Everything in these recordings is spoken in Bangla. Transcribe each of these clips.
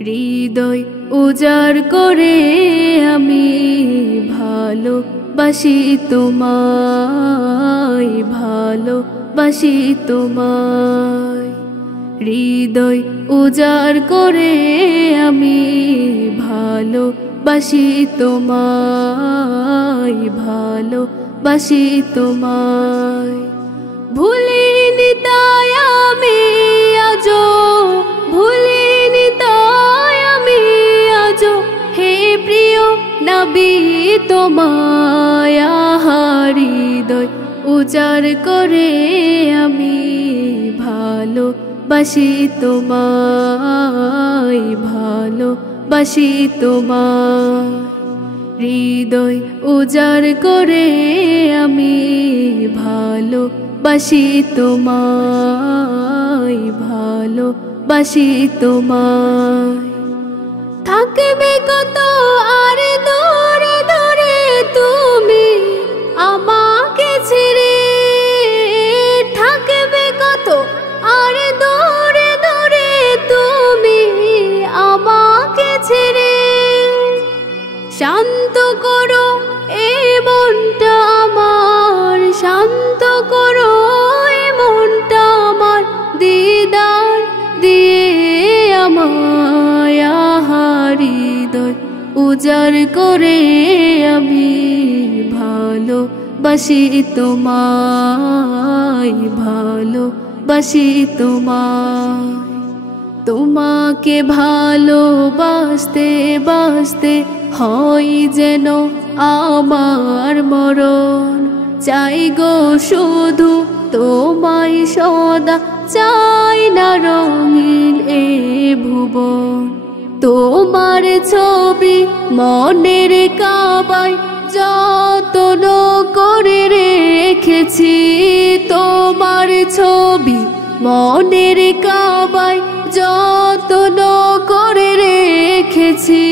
হৃদয় উজাড় করে আমি ভালোবাসি তোমায়, ভালোবাসি তোমায়। হৃদয় উজাড় করে আমি ভালোবাসি তোমায়, ভালোবাসি তোমায়। ভুলিনি তাই আমি আজো, ভুলিনি তাই আমি আজো হে প্রিয় নবী তোমায়। হৃদয় উজাড় করে আমি ভালোবাসি তোমায়, ভালোবাসি তোমায়। হৃদয় উজাড় করে আমি ভালোবাসি তোমায়, ভালোবাসি তোমায়। থাকবে কত আর দূরে দূরে তুমি আমাকে ছেড়ে, থাকবে কত আর দূরে দূরে তুমি আমাকে ছেড়ে। শান্ত করো এই মনটা আমার, শান্ত করো এই মনটা আমার, দিদার দিয়ে আমায়। হৃদয় উজাড় করে আমি ভালোবাসি তোমায়, ভালোবাসি তোমায়। তোমাকে ভালোবাসতে বাসতে হয় যেন আমার মরণ। চাই গো শুধু তোমায় সদা, চাই না রঙিন এ ভুবন। তোমার ছবি মনের কাবায় যত্ন করে রেখেছি, তোমার ছবি মনের কাবায় যত্ন করে রেখেছি।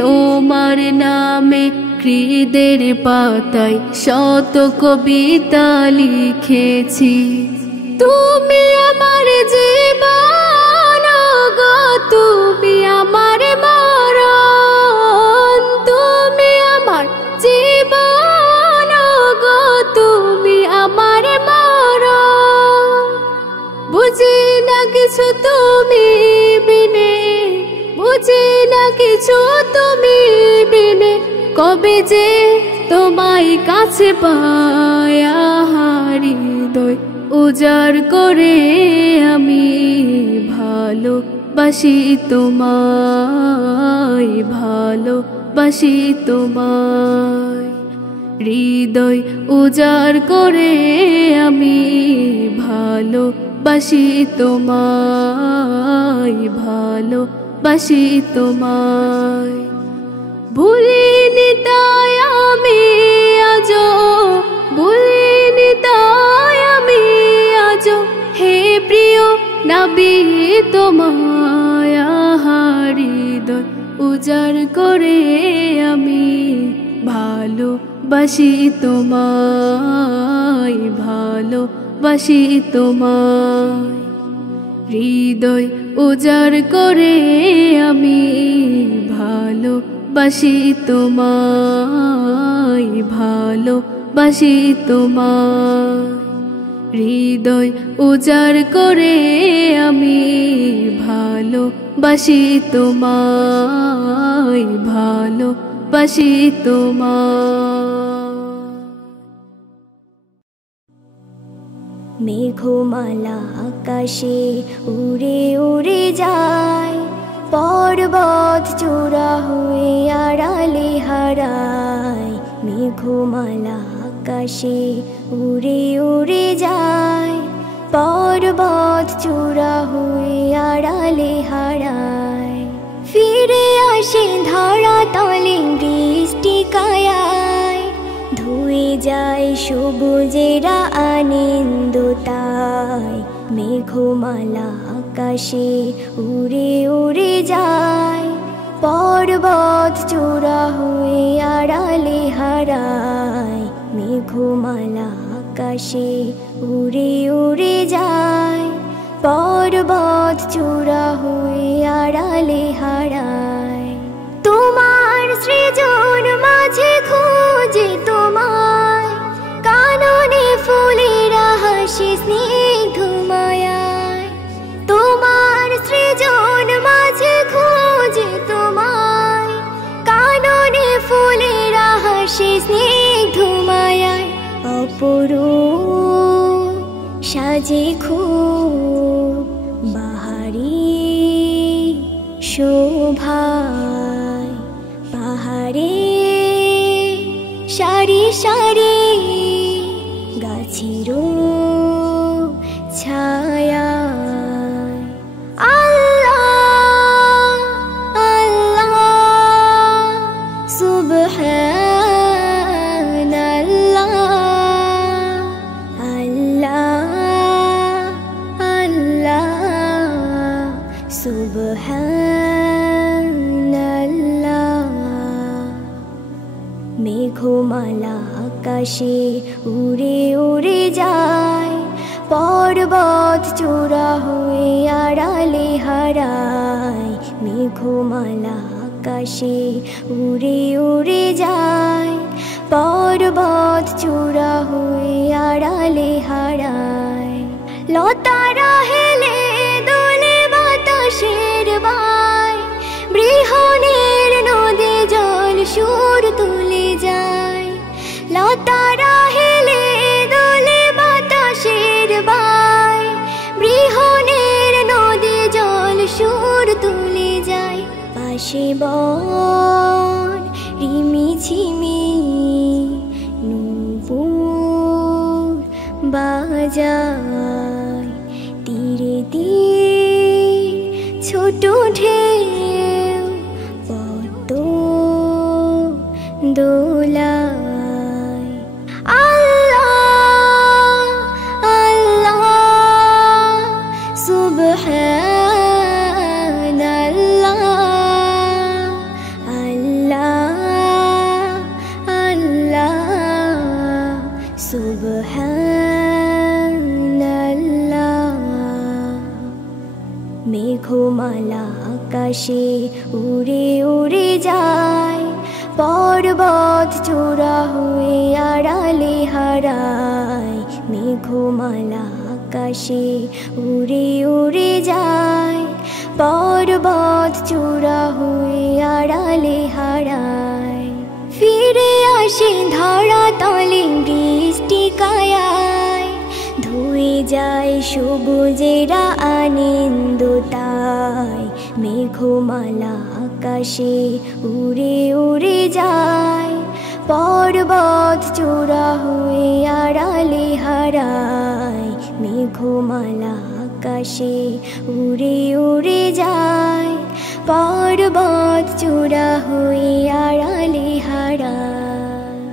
তোমার নামে হৃদের পাতায় শত কবিতা লিখেছি। তুমি আমার জীবন গো, তুমি আমার মরণ, তুমি আমার জীবন গো, তুমি আমার মরণ। বুঝি না কিছু তুমি বিনে, বুঝি না কিছু তুমি বিনে, কবে যে তোমায় কাছে পাই। হৃদয় উজাড় করে আমি ভালোবাসি তোমায়, ভালোবাসি তোমায়। হৃদয় উজাড় করে আমি ভালোবাসি তোমায়, ভালোবাসি তোমায়। ভুলিনি তাই আমি আজো, ভুলিনি তাই আমি আজো হে প্রিয় নবী তোমায়। হৃদয় উজাড় করে আমি ভালোবাসি তোমায়, ভালোবাসি তোমায়। হৃদয় উজাড় করে আমি ভালোবাসি তোমায়, ভালোবাসি তোমায়। হৃদয় উজাড় করে আমি ভালোবাসি তোমায়, ভালোবাসি তোমায়। মেঘমালা আকাশে উড়ে উড়ে যায়, পর্বত চূড়া হয়ে আড়ালে হারায়। মেঘমালা আকাশে উড়ে উড়ে যায়, পর্বত চূড়া হয়ে আড়ালে হারায়। ফিরে আসে ধরা তলে বৃষ্টি কায়ায়, ধুয়ে যায় সবুজেরা আনন্দ তাই। মেঘমালা আকাশে উড়ে উড়ে যায়, পর্বত চূড়া হয়ে আড়ালে হারায়। মেঘমালা আকাশে উড়ে উড়ে যায়, পর্বত চূড়া হয়ে আড়ালে আড়ালে হারায়। তোমার সৃজন মাঝে খোঁজে তোমায়, কাননে ফুলেরা হাসি স্নিগ্ধ মায়ায়। তোমার সৃজন মাঝে খোঁজে তোমায়, কাননে ফুলেরা হাসি স্নিগ্ধ মায়ায়। অপরূপ সাজে খুব বাহারি শোভায়, পাহাড়ে সারি সারি গাছের ছায়া। আল্লাহ আল্লাহ সুবহানাল্লাহ, আল্লাহ আল্লাহ সুবহানাল্লাহ। মেঘমালা আকাশে উড়ে উড়ে যায়, পর্বত চূড়া হয়ে আড়ালে হারায়। মেঘমালা আকাশে উড়ে উড়ে যায়, পর্বত চূড়া হয়ে আড়ালে হারায়। লতারা হেলে দোলে বাতাসের বায়, বৃহনের নদী জল সুর তুলে যায়। লতারা হেলে দোলে বাতাসের বায়, বৃহনের নদী জল সুর তুলে যায়। পাশে বন রিমি ঝিমি নূপুর বাজায়, তীরে তীর ছোট ঢেউ পদ্ম দোলায়। আল্লাহ আল্লাহ সুবহানাল্লাহ, আল্লাহ আল্লাহ সুবহানাল্লাহ। মেঘমালা আকাশে উড়ে উড়ে যায়, পর্বত চূড়া হয়ে আড়ালে হারায়। মেঘমালা আকাশে উড়ে উড়ে যায়, পর্বত চূড়া হয়ে আড়ালে হারায়। ফিরে আসে ধরা তলে বৃষ্টি কায়ায়, ধুয়ে যায় সবুজেরা আনন্দ তাই। মেঘমালা আকাশে উড়ে উড়ে যায়, পর্বত চূড়া হয়ে আড়ালে হারায়। মেঘমালা আকাশে উড়ে উড়ে যায়, পর্বত চূড়া হয়ে আড়ালে হারায়।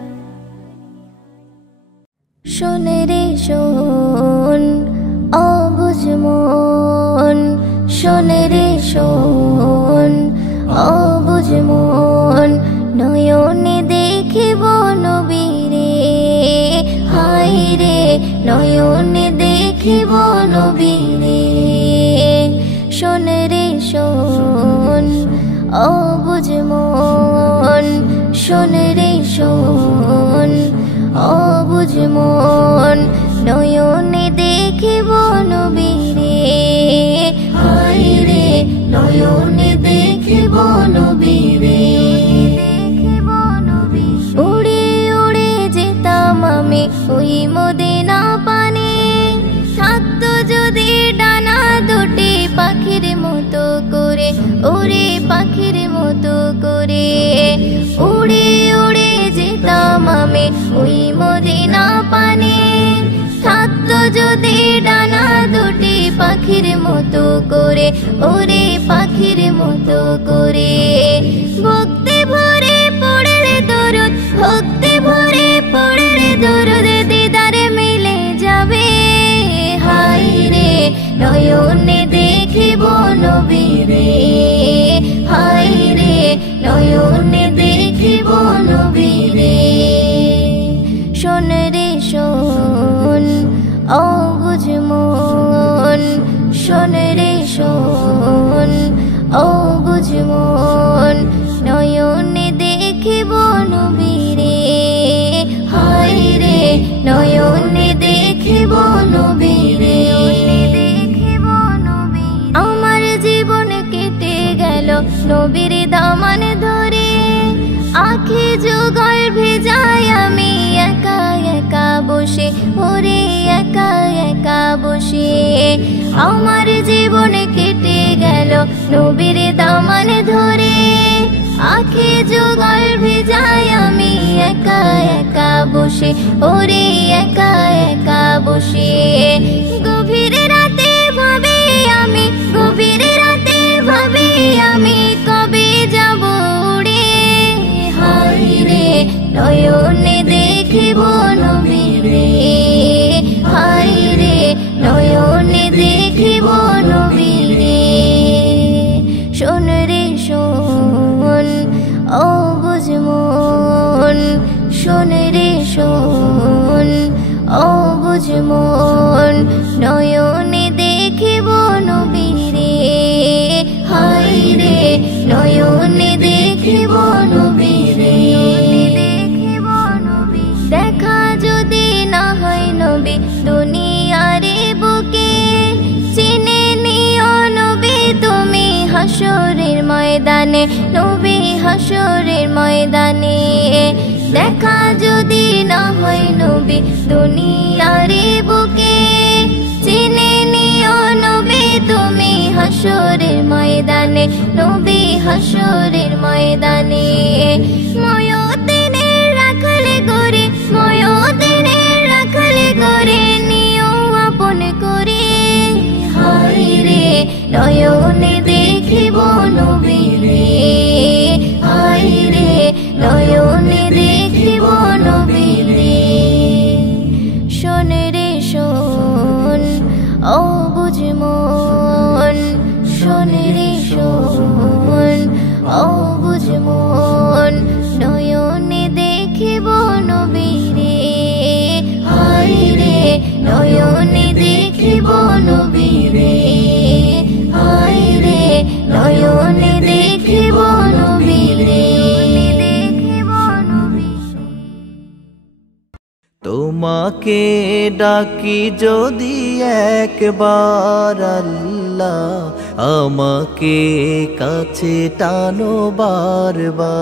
শোনে রে শোন অবুঝ মন, শোনে রে শোন অবুঝ মন, নয়নে দেখিব নবীরে, হায় রে নয়নে দেখিব নবীরে। শোনে রে শোন অবুঝ মন, শোনে রে শোন অবুঝ মন, নয়নে দেখিব নবীরে, হায় রে নয়নে দেখিব নবীরে। উড়ে উড়ে যেতাম আমি ওই মদিনা পানে, থাকতো যদি ডানা দুটি পাখির মতো করে, ওরে পাখির মতো করে। উড়ে উড়ে যেতাম আমি ওই মদিনা পানে, থাকতো যদি ডানা দুটি পাখির মতো করে, ওরে পাখির মতো করে। ভক্তি ভরে পড়ে রে দরুদ, ভক্তি ভরে পড়ে রে দরুদ, দিদারে মিলে যাবে, হায় রে নয়নে দেখিব নবীরে, হায় রে নয়নে দেখিব নবীরে। শোন রে শোন অবুঝ মন, শোন রে শোন অবুঝ নবীর দামান ধরে আখি যুগল ভেজাই আমি একা একা বসে ওরে একা একা বসে আমার জীবন কেটে গেল নবীর দামান ধরে আখি যুগল ভেজাই আমি একা একা বসে ওরে একা একা বসে গভীর রাতে ভাবে আমি গভীর রাতে ভাবে আমি কবে যাব উড়ে হায় রে নয়নে দেখিব নবীরে হায় রে নয়নে দেখিব নবীরে শোন রে শোন ও বুঝ মন শোন রে শোন ও বুঝ মন নয়নে দেখিব নবীরে হায় রে নয়নে দেখিব নবীরে দেখিব নবী দেখা যদি না হয় নবী দুনিয়ারে বুকে চিনে নিও নবী তুমি হাসরের ময়দানে নবী হাসরের ময়দানে দেখা যদি না হয় নবী দুনিয়ারে বুকে চিনে নিও নবী তুমি হাসরের ময়দানে নবী হাসরের ময়দানে ময়দিনে রাখলে করে ময়দিনে রাখলে করে নিও আপন করে হায় রে নয়নে দেখিব নবীরে হায় রে নয়নে দেখিব নবীরে শোন রে শোন ও বুঝ মন শোন রে শোন ও বুঝ মন নয়নে দেখিব নবীরে হায় রে নয়নে দেখিব নবীরে হায় রে নয়নে দেখিব নবীরে দেখিব নবীরে তোমাকে ডাকি যদি একবার আল্লাহ আমাকে কাছে টানো বারবার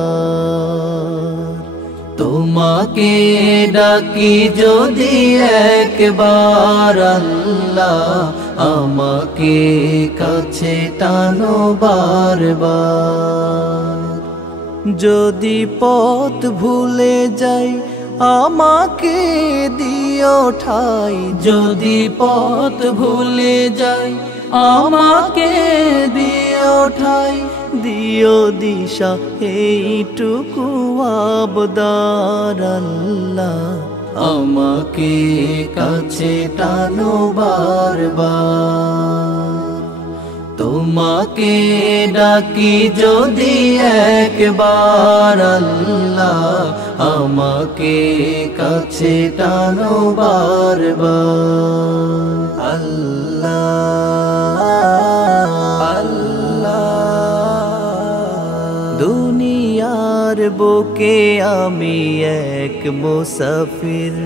তোমাকে ডাকি যদি একবার আল্লাহ আমাকে কাছে টানো বারবার যদি পথ ভুলে যাই আমাকে দিও ঠাই যদি পথ ভুলে যাই আমাকে দিও ঠাই দিও দিশা এইটুকু আবদার আল্লাহ আমাকে কাছে টানো বারবার তোমাকে ডাকি যদি একবার আল্লাহ আমাকে কাছে টানো বারবার আল্লাহ আল্লাহ দুনিয়ার বুকে আমি এক মুসাফির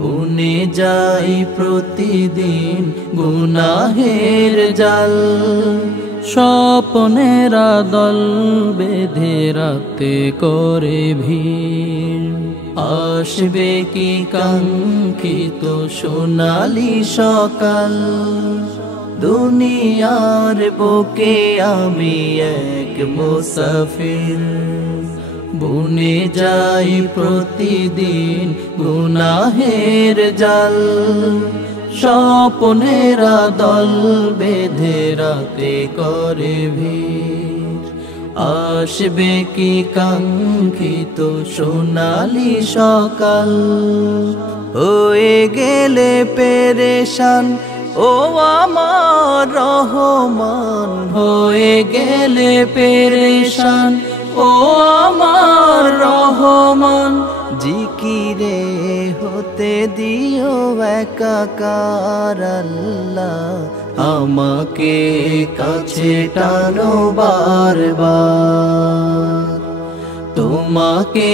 বুনে যাই প্রতিদিন গুনাহের জাল স্বপ্নেরা দল বেঁধে রাতে করে ভিড় আসবে কি কাঙ্ক্ষিত সোনালি সকাল দুনিয়ার বুকে আমি এক মুসাফির বুনে যাই প্রতিদিন গুনাহের জাল স্বপ্নেরা দল বেঁধে রাতে করে ভিড় আসবে কি কাঙ্ক্ষিত সোনালি সকাল হয়ে গেলে পেরেশান ও আমার রহমান হয়ে গেলে পেরেশান ও আমার রহমান জিকিরে হতে দিও একাকার আল্লাহ আমাকে কাছে টানো বারবার তোমাকে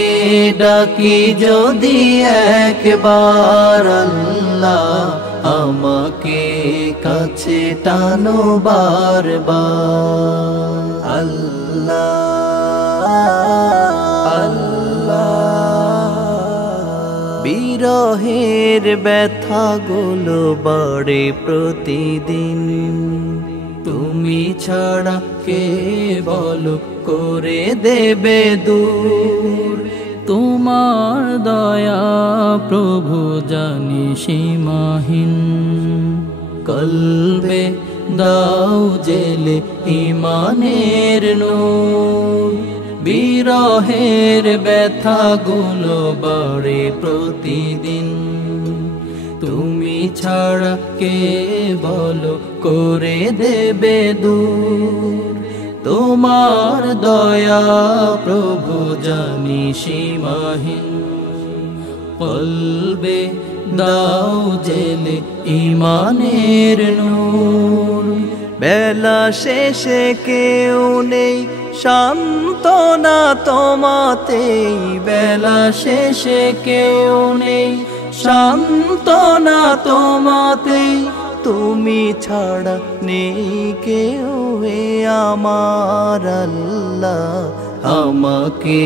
ডাকি যদি একবার আল্লাহ আমাকে কাছে টানো বারবার আল্লাহ আল্লাহ। বিরহের ব্যথাগুলো বাড়ে প্রতিদিন, তুমি ছাড়া কে বলো করে দেবে দূর। তোমার দয়া প্রভু জানি সীমাহীন, কলবে দাও জেলে ঈমানের নূর। বিরহের ব্যথাগুলো বাড়ে প্রতিদিন, তুমি ছাড়া কে বলো করে দেবে দূর। তোমার দয়া প্রভু জানি সীমাহীন, কলবে দাও জেলে ঈমানের নূর। বেলা শেষে কেউ নেই সান্ত্বনা তোমাতেই, বেলা শেষে কেউ নেই সান্ত্বনা তোমাতেই। তুমি ছাড়া নেই কেউ হে আমার আল্লাহ, আমাকে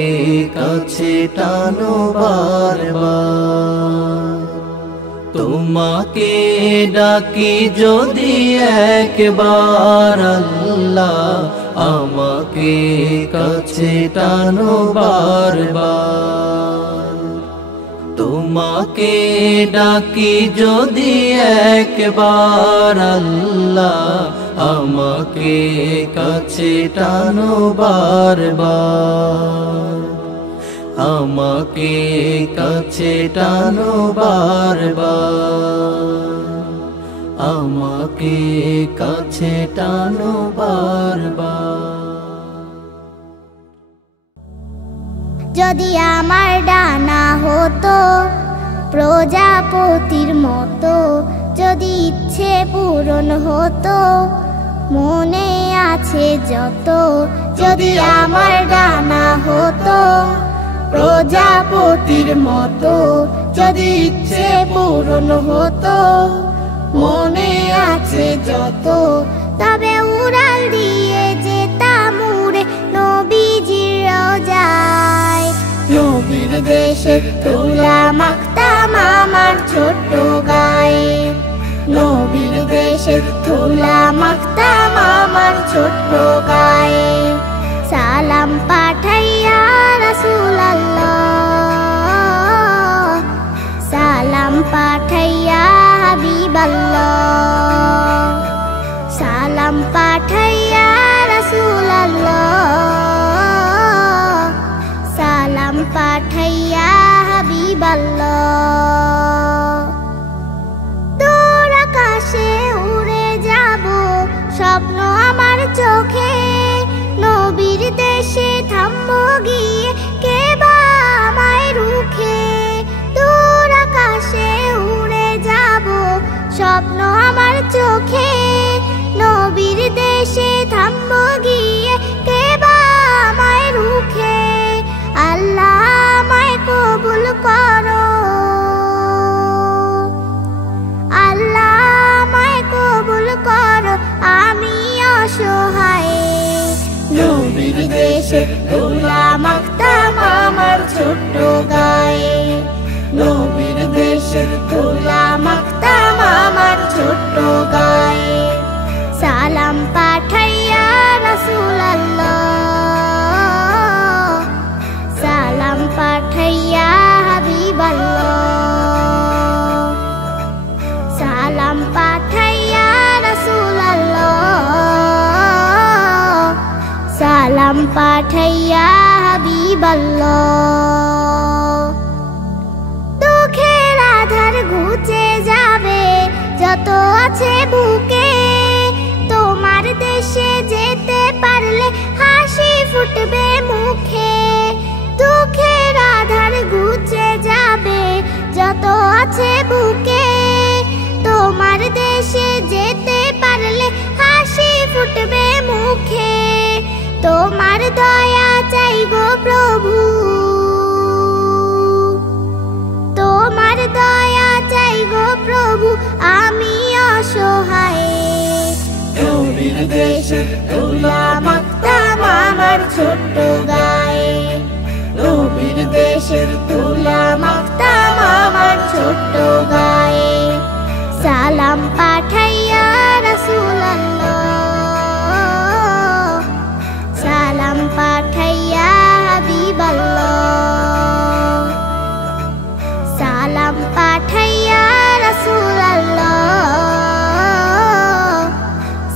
কাছে টানো বারবার। তোমাকে ডাকি যদি একবার আল্লাহ, আমাকে কাছে টানো বারবার। তোমাকে ডাকি যদি একবার আল্লাহ, আমাকে কাছে টানো বারবার। আমাকে কাছে টানো বারবার, আমাকে কাছে টানো বারবার। যদি আমার ডানা হতো প্রজাপতির মতো, যদি ইচ্ছে পূরণ হতো মনে আছে যত। যদি আমার ডানা হতো প্রজাপতির মতো, যদি ইচ্ছে পূরণ হতো মনে আছে যত। তবে উড়াল দিয়ে যেতাম উড়ে নবীজির রওজায়, নবীর দেশে তুলা মাখতাম আমার ছোট্ট গায়ে। নবীর দেশে তুলা মাখতাম আমার ছোট্ট গায়ে। সালাম পাঠাইয়া রাসূলুল্লাহ, সালাম পাঠাইয়া হাবিবাল্লাহ, সালাম পাঠাইয়া রাসূলুল্লাহ, সালাম পাঠাইয়া হাবিবাল্লাহ। দূর আকাশে উড়ে যাব স্বপ্ন আমার চোখে, নবীর দেশে থামবো গিয়ে কে বা আমায় রুখে। দূর আকাশে উড়ে যাব স্বপ্ন আমার চোখে, নবীর দেশে থামবো গিয়ে কে বা আমায় রুখে। আল্লাহ আমায় কবুল করো, আল্লাহ আমায় কবুল করো, আমি অসহায়। নবীর দেশে তুলা মাখতাম আমার ছোট্ট গায়ে, নবীর দেশে তুলা মাখতাম আমার ছোট্ট গায়ে। সালাম পাঠাইয়া রাসূলুল্লাহ, সালাম পাঠাইয়া হাবিবাল্লাহ, সালাম পাঠাইয়া রাসূলুল্লাহ, সালাম পাঠাইয়া হাবিবাল্লাহ। দুঃখের আধার ঘুচে যাবে যত আছে বুকে, তোমার দেশে যেতে পারলে হাসি ফুটবে মুখে। দুঃখের আধার ঘুচে যাবে যত আছে বুকে, তোমার দেশে যেতে পারলে হাসি ফুটবে মুখে। তোমার দয়া চাই গো প্রভু, তোমার দয়া চাই গো প্রভু, আমি অসহায়। নবীর দেশে তুলা মাখতাম ছোট্ট গায়ে নবীর দেশের তুলা মাখতাম আমার ছোট্ট গায়ে সালাম পাঠাইয়া রাসূলুল্লাহ সালাম পাঠাইয়া হাবিবাল্লাহ সালাম পাঠাইয়া রাসূলুল্লাহ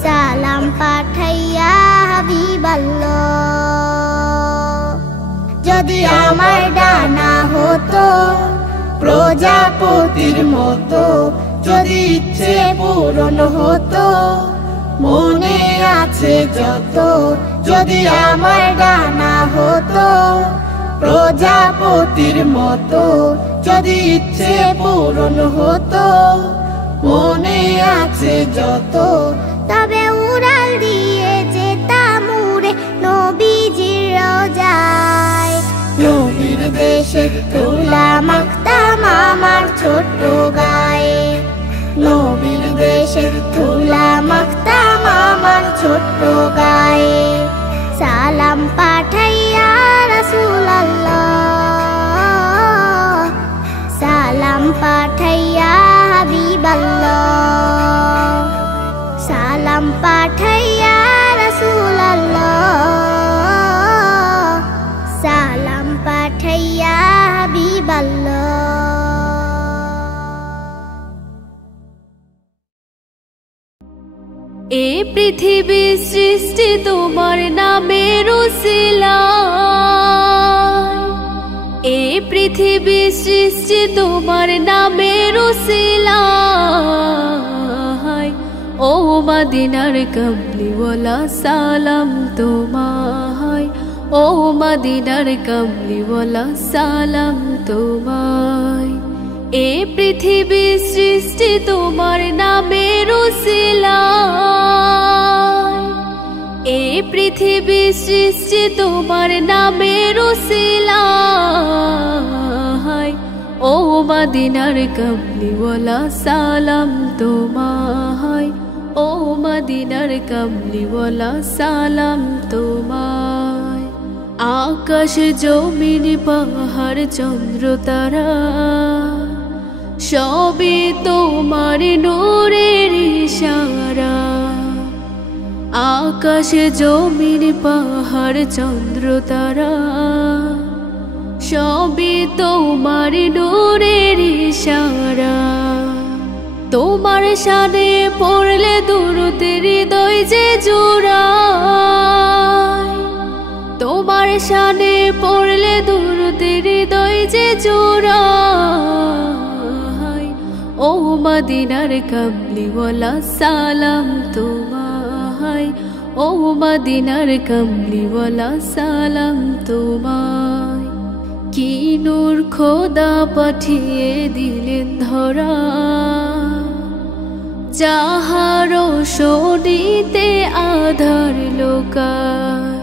সালাম পাঠাইয়া হাবিবাল্লাহ যদি আমার ডানা হতো প্রজাপতির মতো যদি ইচ্ছে পূরণ হতো মনে আছে যত যদি আমার ডানা হতো প্রজাপতির মতো যদি ইচ্ছে পূরণ হতো মনে আছে যত তবে উড়াল দিয়ে যেতাম উড়ে নবীজির রওজায় নবীর দেশের তুলা মাখতাম আমার ছোট্ট গায়ে নবীর দেশের তুলা মাখতাম আমার ছোট্ট গায়ে সালাম পাঠাইয়া রাসূলুল্লাহ সালাম পাঠাইয়া হাবিবাল্লাহ সালাম পাঠাইয়া রাসূলুল্লাহ সালাম পাঠাইয়া হাবিবাল্লাহ এ পৃথিবী সৃষ্টি তোমার নামের উসিলায় এ পৃথিবী সৃষ্টি তোমার নামের উসিলায় ও মদিনার কমলিওয়ালা সালাম তোমায় ও মদিনার কমলিওয়ালা সালাম তোমায় এ পৃথিবী সৃষ্টি তোমার নামের উসিলায় এ পৃথিবী সৃষ্টি তোমার নামের উসিলায় ও মদিনার কমলিওয়ালা সালাম তোমায় ও মদিনার কমলিওয়ালা সালাম তোমায় আকাশ জমিন পাহাড় চন্দ্র তারা সবই তোমার নূরের ইশারা আকাশ জমিন পাহাড় চন্দ্র তারা সবই তোমার নূরের ইশারা তোমার শানে পড়লে দুরূদ হৃদয় যে জোড়ায় তোমার শানে পড়লে দুরূদ হৃদয় যে জোড়ায় ও মদিনার কমলিওয়ালা সালাম তোমায় ও মদিনার কমলিওয়ালা সালাম তোমায় কি নূর খোদা পাঠিয়ে দিলেন ধরা যাহার শোনিতে আধার লোকায়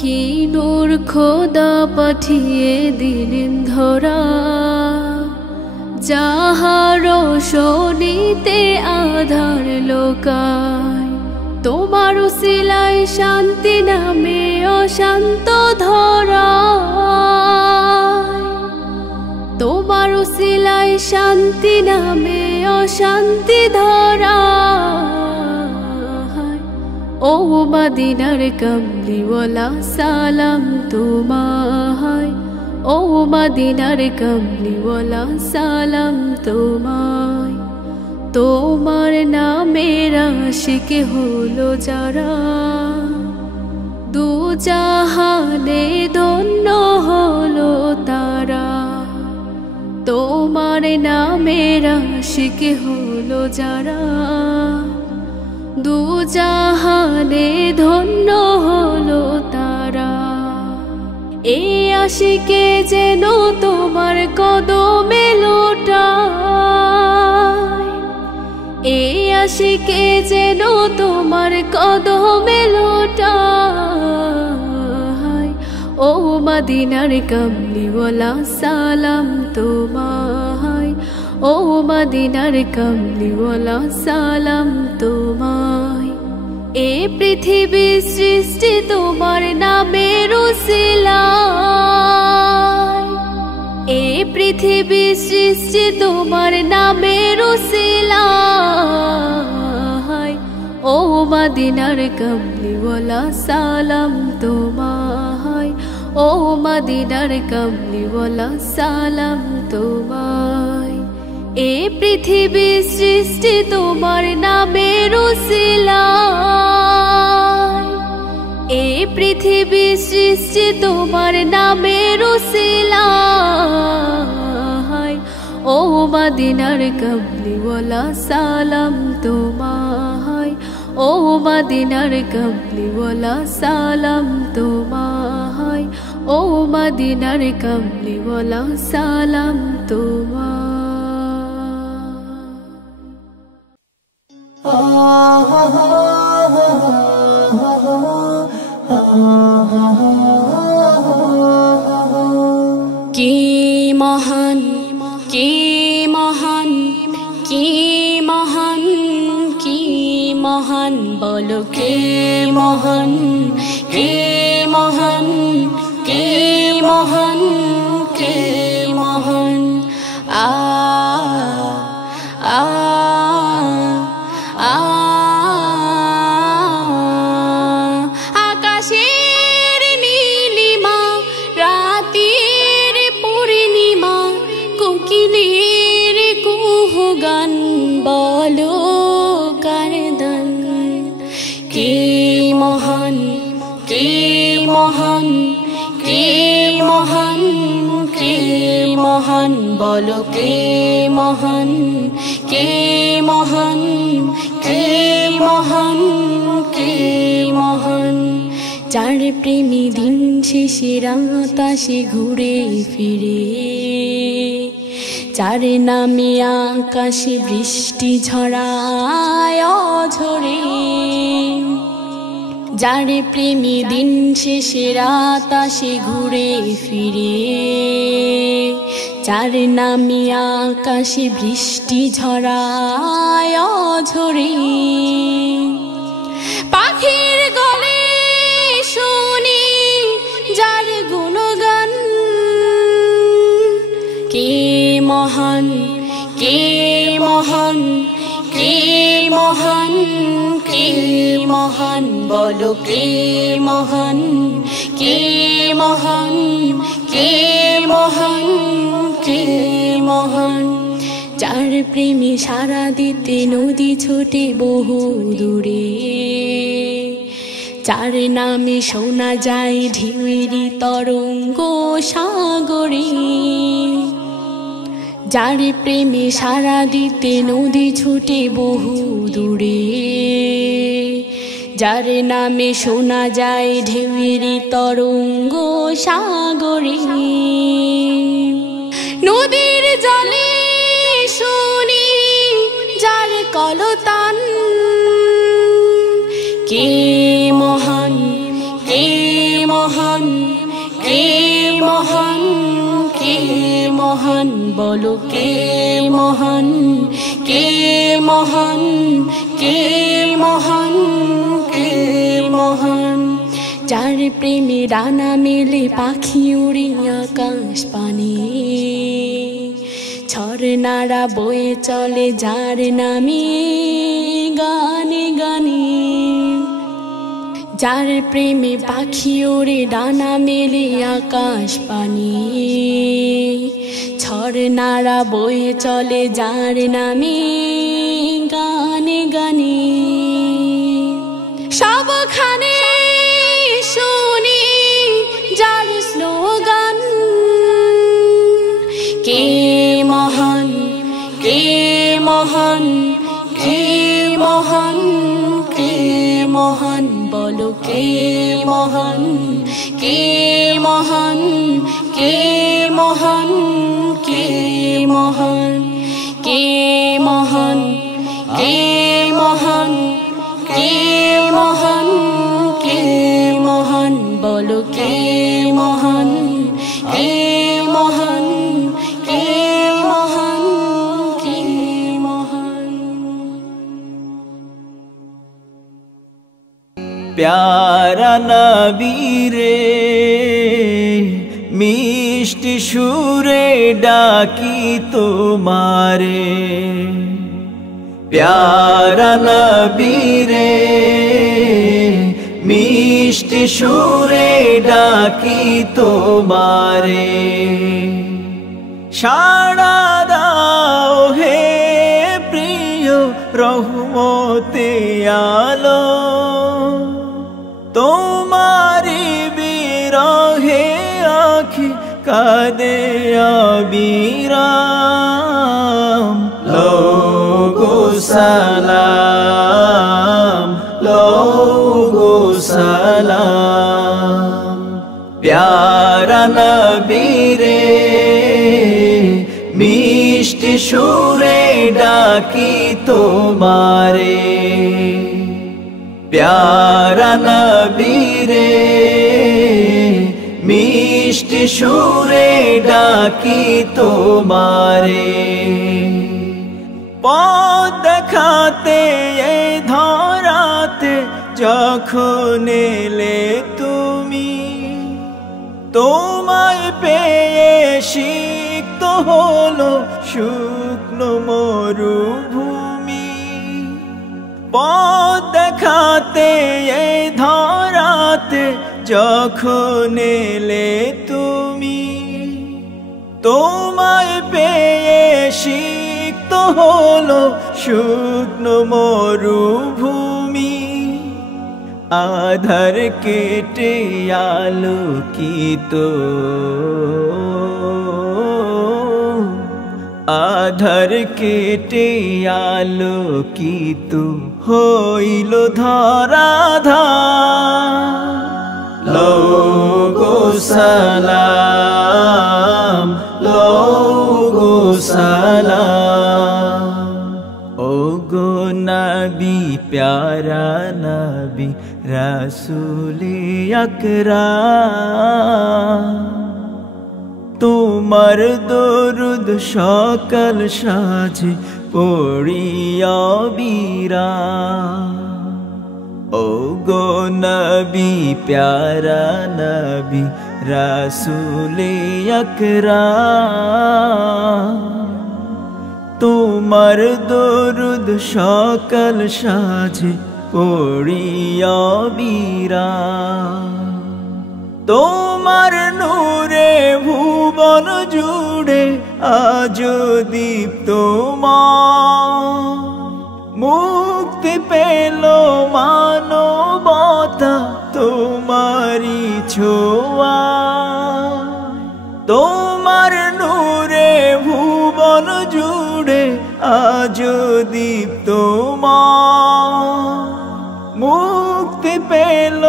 কি নূর খোদা পাঠিয়ে দিলেন ধরা যাহার শোনিতে আধার লোকায় তোমার উসিলায় শান্তি নামে অশান্ত ধরা তোমার উসিলায় শান্তি নামে অশান্তি ধরা ও মদিনার কমলিওয়ালা সালাম তোমায় ও মদিনার কমলিওয়ালা সালাম তোমায় তোমার নামের আশিক হলো যারা দু জাহানে ধন্য হলো তারা তোমার নামের আশিক হলো যারা দু জাহানে ধন্য হলো তারা এ আশিকে যেন তোমার কদমে লোটায় এ আশিকে যেন তোমার কদমে লোটায় ও মদিনার কমলিওয়ালা সালাম তোমায় ও মদিনার কমলিওয়ালা সালাম তোমায় এ পৃথিবী সৃষ্টি তোমার নামে পৃথিবী সৃষ্টি তোমার নামের উসিলায় ও মদিনার কামলিওয়ালা সালাম তোমায় ও মদিনার কামলিওয়ালা সালাম তোমায় এ পৃথিবী সৃষ্টি তোমার নামের উসিলায় এ পৃথিবী সৃষ্টি তোমার নামের উসিলায় ও মদিনার কামলিওয়ালা সালাম তোমায় ও মদিনার কামলিওয়ালা সালাম তোমায় ও মদিনার কামলিওয়ালা সালাম তোমায় কি মহান কি মহান কি মহান কি মহান বলো কে মহান কে মহান কে মহান কে মহান আ আ আ আকাশের নীলিমা রাতের পূর্ণিমা কোকিলের কুহুগান বলো কারদান কে মহান কে মহান কে মহান কে মহান বলো কে মহান কে মহান কে মহান কে মহান যার প্রেমী দিন শেষে রাত আসে ঘুরে ফিরে যার নামে আকাশে বৃষ্টি ঝরায় অঝরে যার প্রেমী দিন শেষে রাত আসে ঘুরে ফিরে যার নামে আকাশে বৃষ্টি ঝরায় অঝরে পাখির গলে শুনি যার গুণগান কে মহান কে মহান কে মহান কে মহান বলো কে মহান কে মহান কে মহান কে মহান যার প্রেমে সারা দিতে নদী ছোটে বহু দূরে যার নামে শোনা যায় ঢেউয়েরই তরঙ্গ সাগরে যার প্রেমে সারা দিতে নদী ছুটে বহু দূরে যার নামে শোনা যায় ঢেউয়েরই তরঙ্গ সাগরে নদীর জলে শুনি যার কলতান কে মহান কে মহান কে মহান কে মহান বলো কে মহান কে মহান কে মহান কে মহান যার প্রেমে ডানা মেলে পাখি উড়ে আকাশ পানে ঝরনারা বয়ে চলে যার নামে গানে গানে যার প্রেমে পাখি ওড়ে ডানা মেলে আকাশ পানে ঝরনারা বয়ে চলে যার নামে গানে গানে সবখানে শুনি যার স্লোগান কে মহান কে মহান কে মহান কে মহান বলো কে মহান কে মহান কে মহান কে মহান কে মহান কে মহান কে মহান কে মহান বলো কে মহান কে মহান কে মহান কে মহান प्यारा नबी रे মিষ্টি সুরে ডাকি তোমারে প্যারা নবী রে মিষ্টি সুরে ডাকি তোমারে সাড়া দাও হে প্রিয় রহমতে আলো তোমারি বিরহে আখি কাঁদে অবিরাম লোগো সালাম লোগো সালাম প্যারা নবী রে মিষ্টি সুরে ডাকি তোমারে প্যারা নবী রে মিষ্টি সুরে ডাকি তোমারে পথ দেখাতে এই ধরাতে যখন এলে তুমি তোমায় পেয়ে সিক্ত হলো শুকনো মরুভূমি পথ দেখাতে এই ধরাতে যখন এলে তুমি তোমায় পেয়ে সিক্ত হলো শুকনো মরুভূমি আধার কেটে আলোকিত আধার কেটে আলোকিত হইল ধরাধার লোগো সালাম লোগো সালাম ও গো নবী প্যারা নবী রাসূলে আকরাম তোমার দরুদ সকাল সাজে পড়িয়া বিরাম ও গো নবী প্যারা নবী রাসূলে আকরাম তোমার দরুদ সকাল সাজে পড়িয়া বিরাম তোমার নূরে ভুবন জুড়ে আজ দীপ্তমান মুক্তি পেল মানবতা তোমারি ছোঁয়া তোমার নূরে ভুবন জুড়ে আজ দীপ্তমান মুক্তি পেল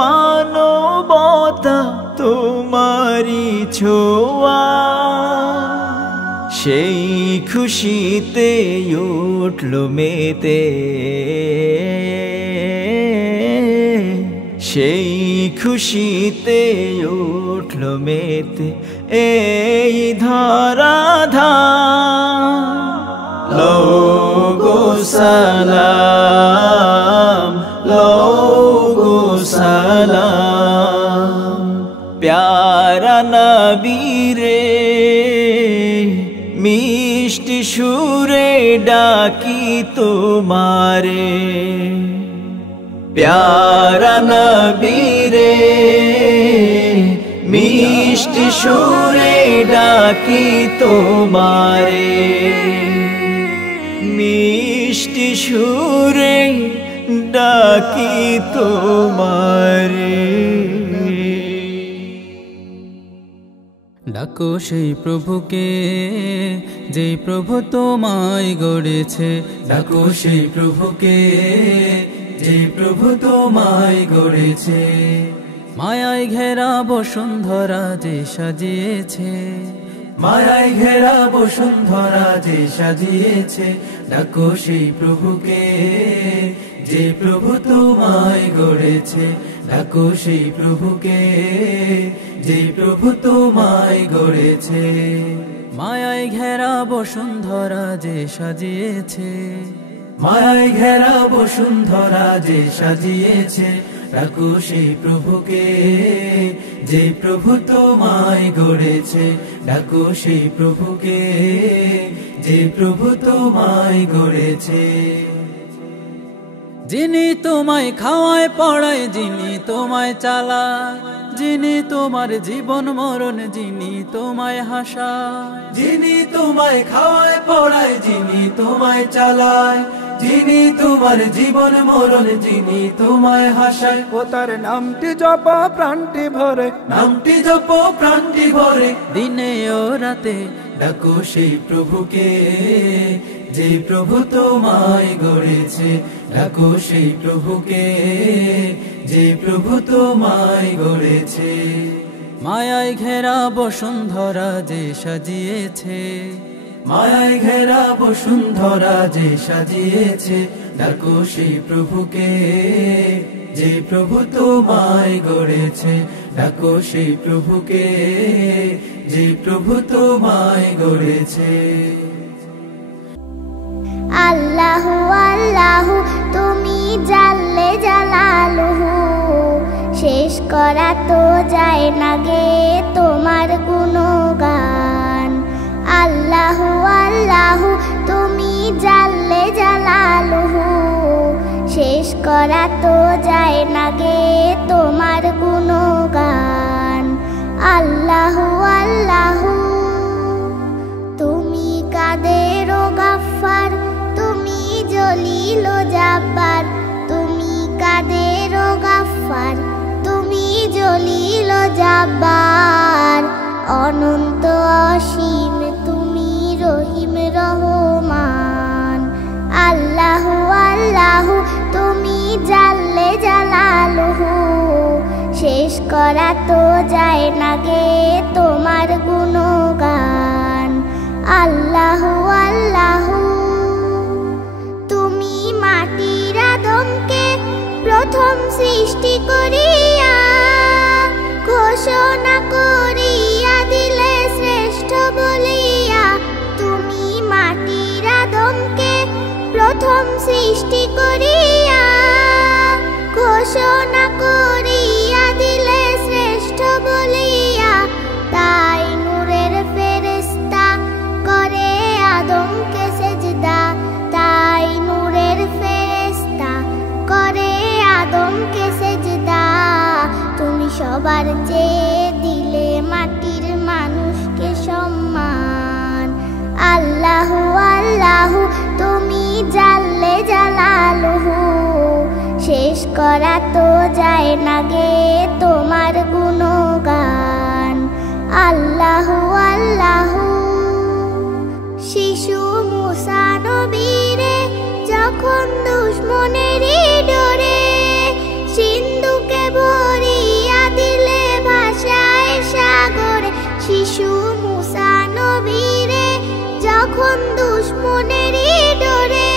মানবতা তোমারি ছোঁয়া সেই খুশিতে উঠল মেতে সেই খুশিতে উঠল মেতে এই ধরাধার লোগো সালাম লোগো সালাম প্যারা নবী রে মিষ্টি সুরে ডাকি তোমারে প্যারা নবী রে মিষ্টি সুরে ডাকি তোমারে মিষ্টি সুরে ডাকি তোমারে ডাকো সেই প্রভুকে যেই প্রভু তোমায় গড়েছে ডাকো সেই প্রভুকে যেই প্রভু তোমায় গড়েছে মায়ায় ঘেরা বসুন্ধরা যে সাজিয়েছে মায়ায় ঘেরা বসুন্ধরা যে সাজিয়েছে ডাকো সেই প্রভুকে যে প্রভু তোমায় গড়েছে ডাকো সেই প্রভুকে যে প্রভু তোমায় গড়েছে মায়ায় ঘেরা বসুন্ধরা যে সাজিয়েছে মায়ায় ঘেরা বসুন্ধরা যে সাজিয়েছে ডাকো সেই প্রভুকে যে প্রভু তোমায় গড়েছে ডাকো সেই প্রভুকে যে প্রভু তোমায় গড়েছে যিনি তোমায় খাওয়ায় পড়ায় যিনি তোমায় চালায় যিনি তোমার জীবন মরণ যিনি তোমায় হাসায় যিনি তোমায় খাওয়ায় পড়ায় যিনি তোমায় চালায় যিনি তোমার জীবন মরণ যিনি তোমায় হাসায় ও তার নামটি জপ প্রাণটি ভরে নামটি জপ প্রাণটি ভরে দিনে ও রাতে ডাকো সেই প্রভুকে যে প্রভু তোমায় গড়েছে ডাকো সেই প্রভুকে যে প্রভু তোমায় গড়েছে মায়ায় ঘেরা বসুন্ধরা যে সাজিয়েছে মায়ায় ঘেরা বসুন্ধরা যে সাজিয়েছে ডাকো সেই প্রভুকে যে প্রভু তোমায় গড়েছে ডাকো সেই প্রভুকে যে প্রভু তোমায় গড়েছে আল্লাহু আল্লাহু তুমি জাল্লে জালালুহু শেষ করা তো যায় না গে তোমার গুণগান আল্লাহু আল্লাহু তুমি জাল্লে জালালুহু শেষ করা তো যায় না গে তোমার গুণগান আল্লাহু আল্লাহু তুমি কাদের গাফফার তুমি জলিল জাব্বার তুমি কাদের গাফফার তুমি জলিল জাব্বার অনন্ত অসীম তুমি রহিম রহমান আল্লাহু আল্লাহু তুমি জাল্লে জালালুহু শেষ করা তো যায় না গে তোমার গুণগান আল্লাহু আল্লাহু তুমি মাটির আদমকে প্রথম সৃষ্টি করিয়া ঘোষণা করিয়া দিলে শ্রেষ্ঠ বলিয়া তুমি মাটির আদমকে প্রথম সৃষ্টি করিয়া ঘোষণা করিয়া দিলে শ্রেষ্ঠ বলিয়া তাই নূরের ফেরেশতা করে আদমকে সেজদা তাই নূরের ফেরেশতা করে আদমকে সেজদা তুমি সবার চেয়ে দিলে মাটির মানুষকে সম্মান আল্লাহু আল্লাহু তুমি জাল্লে জালালুহু শেষ করা তো যায় না গে তোমার গুণগান আল্লাহু আল্লাহু শিশু মুসা নবীরে যখন দুশমনেরই ডরে সিন্ধুকে ভরিয়া দিলে ভাষায় সাগরে শিশু মুসা নবীরে যখন দুশমনেরই ডরে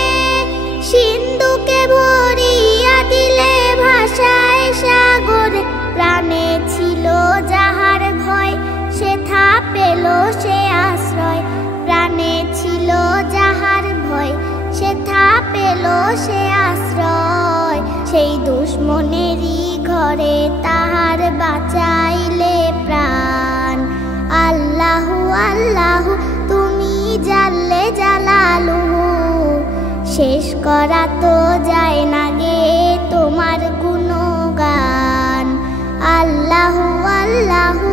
সিন্ধুকে ভরিয়া দিলে ভাষায় সাগরে প্রাণে ছিল যাহার ভয় সেথা পেল সে আশ্রয় প্রাণে ছিল যাহার ভয় সেথা পেল সে আশ্রয় সেই দুশমনেরই ঘরে তাহার বাঁচাইলে প্রাণ আল্লাহু আল্লাহু তুমি জাল্লে জালালুহু শেষ করা তো যায় না গে তোমার গুণগান আল্লাহু আল্লাহু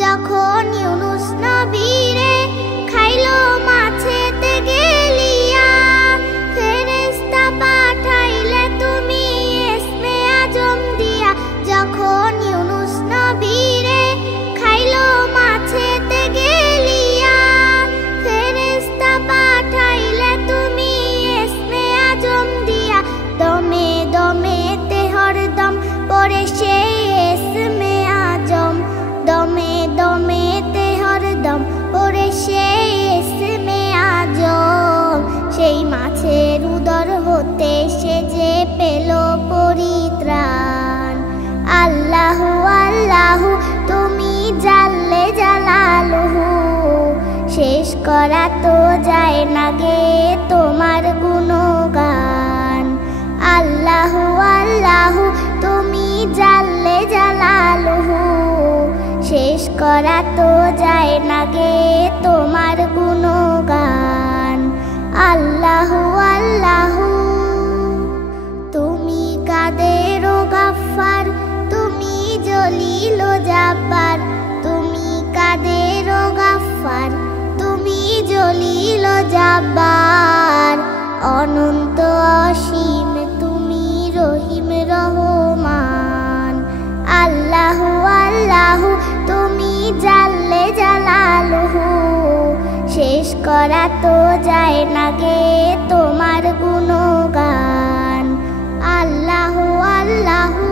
যখন ইউনুস নবীরে খাইলো মাছেতে গেলিয়া ফেরেশতা পাঠাইলে তুমি ইসমে আজম দিয়া যখন ইউনুস নবীরে খাইলো মাছেতে গেলিয়া ফেরেশতা পাঠাইলে তুমি ইসমে আজম দিয়া দমে দমে তে হরদম পড়ে সে ইসমে আজম দমে দমে তে হরদম পড়ে সে ইসমে আজম সেই মাছের উদর হতে সে যে পেল পরিত্রাণ আল্লাহু আল্লাহু তুমি জাল্লে জালালুহু শেষ করা তো যায় না গে তোমার গুণগান আল্লাহু আল্লাহু করা তো যায় না গে তোমার গুণগান। আল্লাহু আল্লাহু তুমি কাদের ও গাফফার, তুমি জলিল ও জাব্বার। তুমি কাদের ও গাফফার, তুমি জলিল ও জাব্বার। অনন্ত অসীম তুমি রহিম রহমান। আল্লাহু আল্লাহু তুমি জাল্লে জালালুহু, শেষ করা তো যায় না গে তোমার গুণগান। আল্লাহু আল্লাহু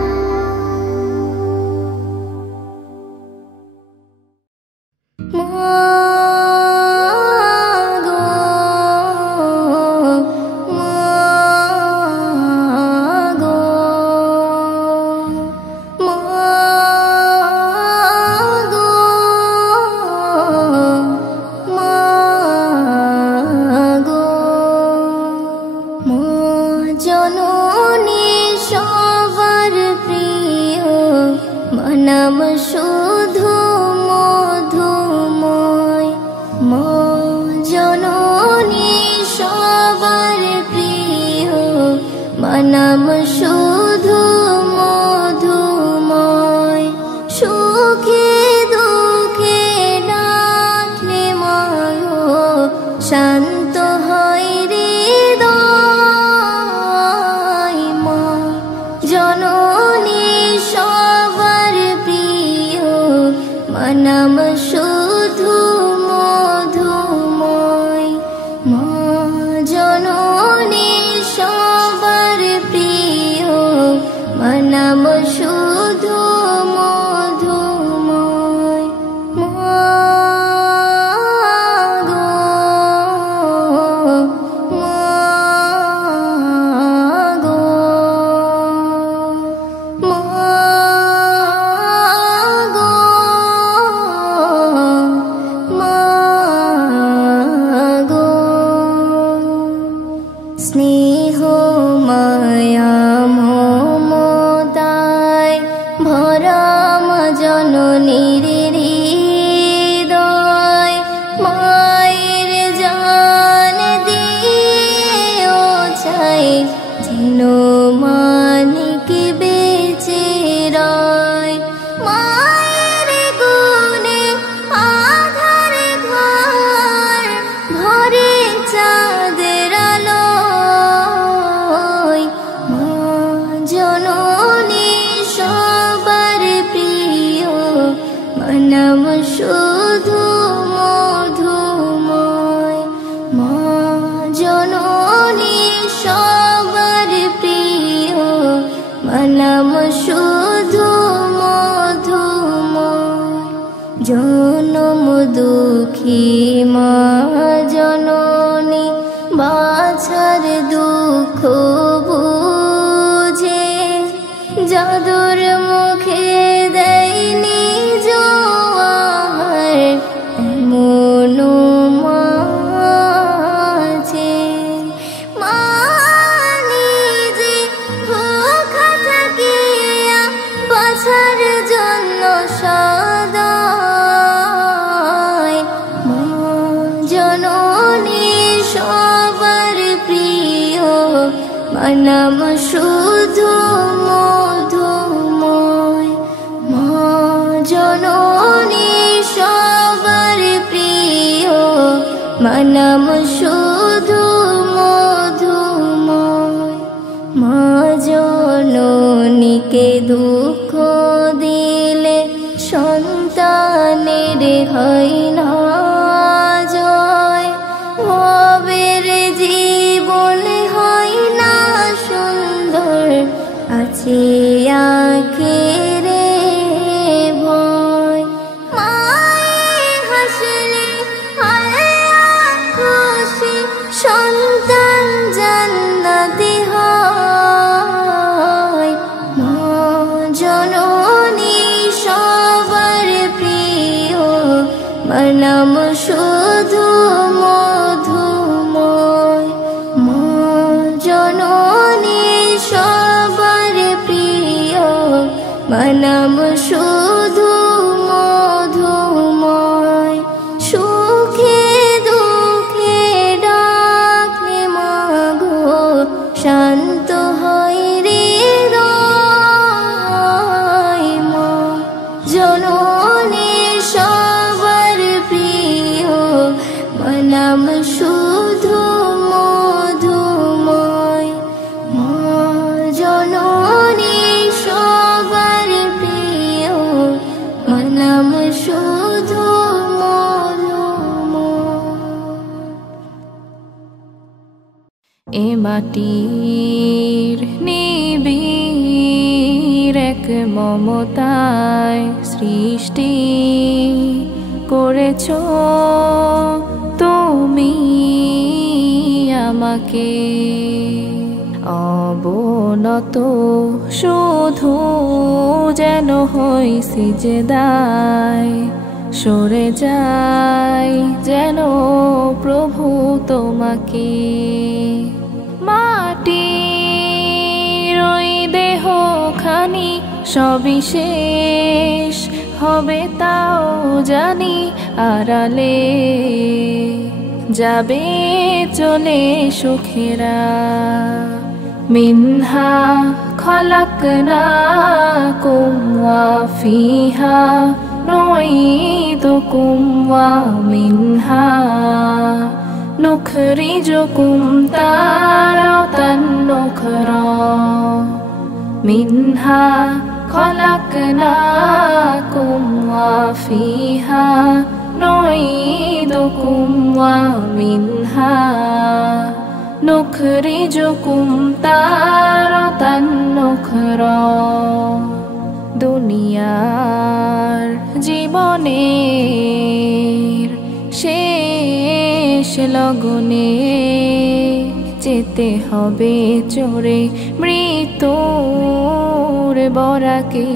নাম শুধু মধুময়। মা জননী সবার প্রিয়, মা নাম শুধু মধুময়। সুখে দুঃখে ডাকলে মা শান্ত হয় হৃদয়। মা জননী নাম শুধু মধুময়। মা জননী সবার প্রিয়, মা নাম শুধু মধুময়। মা গো মা গো মা স্নেহ মায়া মমতায় ভরা মা জননীর হৃদয়। মায়ের জান দিয়েও চাই যেন মানিক বেঁচে রয়। মায়ের গুণে আধার ঘর ভরে চাঁদের আলো। মা জননী সবার প্রিয়, মা নাম শুধু মধুময়। মা জননী সবার প্রিয়, মা নাম শুধু মধুময়। জনম দুঃখী মা জননী বাছার দুঃখ বুঝে, যাদুর মুখে দেয়নি জোয়ার এমন মা আছে। মা নিজে ভুখা থাকিয়া বাছার জন্য সদয়। মা জননী সবার প্রিয়, মা নাম শুধু মধুময়। মা জননী সবার প্রিয়, মা নাম শুধু মধুময়। মা জননীকে দুঃখ দিলে সন্তানের হয় না জয়। ভবের জীবন হয় না সুন্দর, আছে আখেরে ভয়। মায়ে হাসলে আল্লাহ খুশি, সন্তান জান্নাতি হয়। মা জননী সবার প্রিয়, মা নাম শুধু মধুময়। মা জননী সবার প্রিয়, মা নাম শুধু মধুময়। মাটির নিবিড় এক মমতায় সৃষ্টি করেছ তুমি আমাকে। অবনত শুধু যেন হই সিজদায়, সরে যাই যেন প্রভু তোমাকে। মাটির ওই দেহখানি সবিশেষ হবে তাও জানি, আড়ালে যাবে চলে সুখেরা। মিনহা খলাকনাকুম ওয়া ফিহা নুঈদুকুম ওয়া মিনহা নুখরিজুকুম তারাতান নুখরা। মিনহা খলাকনাকুম ওয়া ফিহা নুঈদুকুম ওয়া মিনহা নুখরিজুকুম তারাতান নুখরা। দুনিয়ার জীবনের শেষ লগনে যেতে হবে চড়ে মৃত্যুর বরাকে।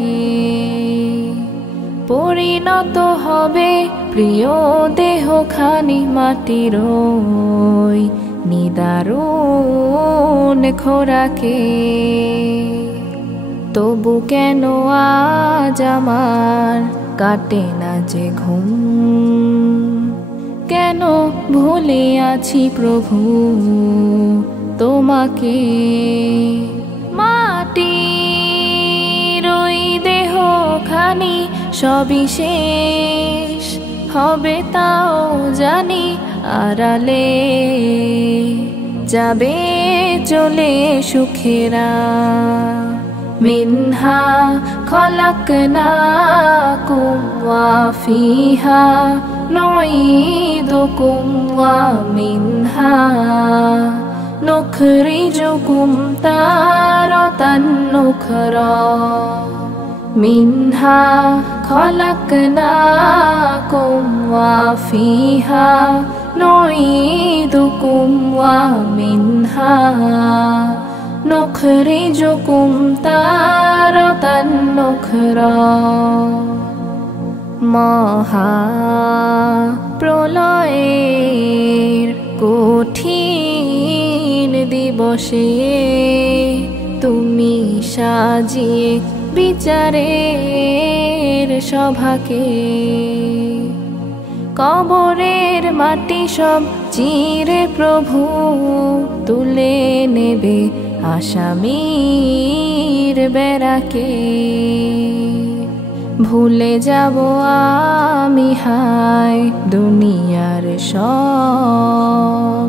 পরিণত হবে প্রিয় দেহখানি মাটির ওই নিদারুণ খোরাকে। তবু কেন আজ আমার কাটে না যে ঘুম, কেন ভুলে আছি প্রভু তোমাকে। মাটির ওই দেহখানি সবিশেষ হবে তাও জানি, আড়ালে যাবে চলে সুখেরা। মিনহা খলাকনাকুম ওয়া ফিহা নুঈদুকুম ওয়া মিনহা নুখরিজুকুম তারাতান নুখরা। মিনহা খলাকনাকুম ওয়া ফিহা নুঈদুকুম ওয়া মিনহা নুখরিজুকুম তারাতান নুখরা। মহা প্রলয়ের কঠিন দিবসে তুমি সাজিয়ে বিচারের সভাকে। কবরের মাটি সব চিরে প্রভু তুলে নেবে আসামির বেড়াকে। ভুলে যাব আমি হায় দুনিয়ার সব,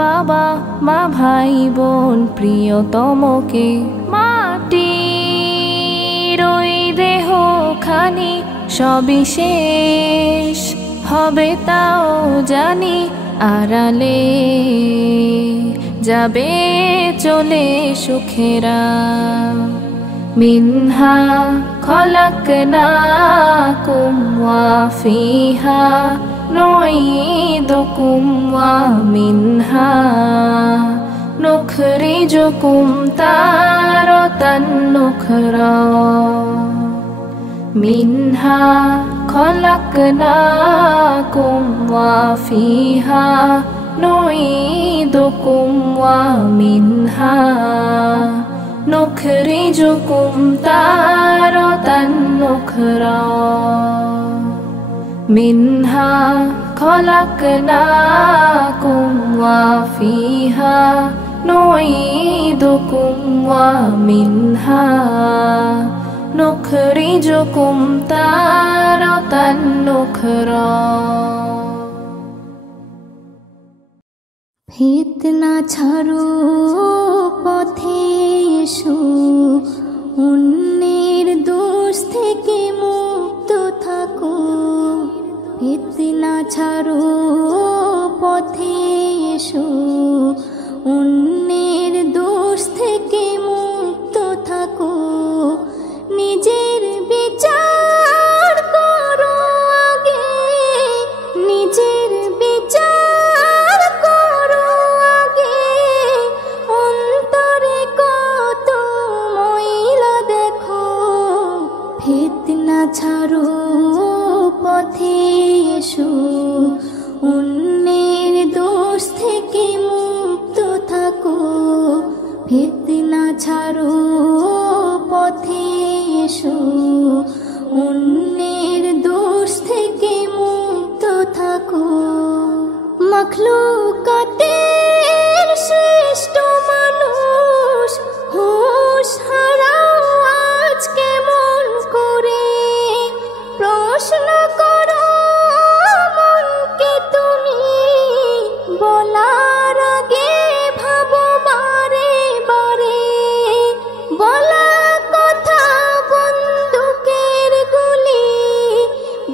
বাবা মা ভাই বোন প্রিয়তমকে। মাটির ওই দেহখানি সবিশেষ হবে তাও জানি, আড়ালে যাবে চলে সুখেরা। মিনহা খলাকনাকুম ওয়া ফিহা নুঈদুকুম ওয়া মিনহা নুখরিজুকুম তারাতান নুখরা। মিনহা খলাকনাকুম ওয়া ফিহা নুঈদুকুম ওয়া মিনহা নুখরিজুকুম তারাতান নুখরা। মিনহা খলাকনাকুম ওয়া ফিহা নুঈদুকুম ওয়া মিনহা নুখরিজুকুম তারাতান নুখরা। ফিতনা ছাড়ো পথে এসো, অন্যের দোষ থেকে মুক্ত থাকো। ফিতনা ছাড়ো পথে এসো, অন্যের ফিতনা ছাড়ো পথে এসো, অন্যের দোষ থেকে মুক্ত থাকো। ফিতনা ছাড়ো পথে এসো, অন্যের দোষ থেকে মুক্ত থাকো। মখলুকাতের শ্রেষ্ঠ মানুষ হুঁশ হারাও আজ কেমন করে, প্রশ্ন করো মনকে তুমি, বলার আগে ভাবো বারে বারে। বলা কথা বন্দুকের গুলি,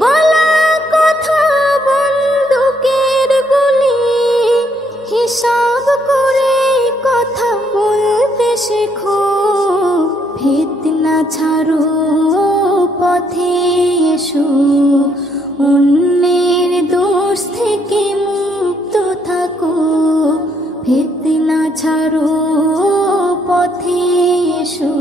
বলা কথা বন্দুকের গুলি, হিসাব করে কথা বলতে শেখো। ফিতনা ছাড়ো পথে এসো, অন্যের দোষ থেকে মুক্ত থাকো। ফিতনা ছাড়ো পথে এসো,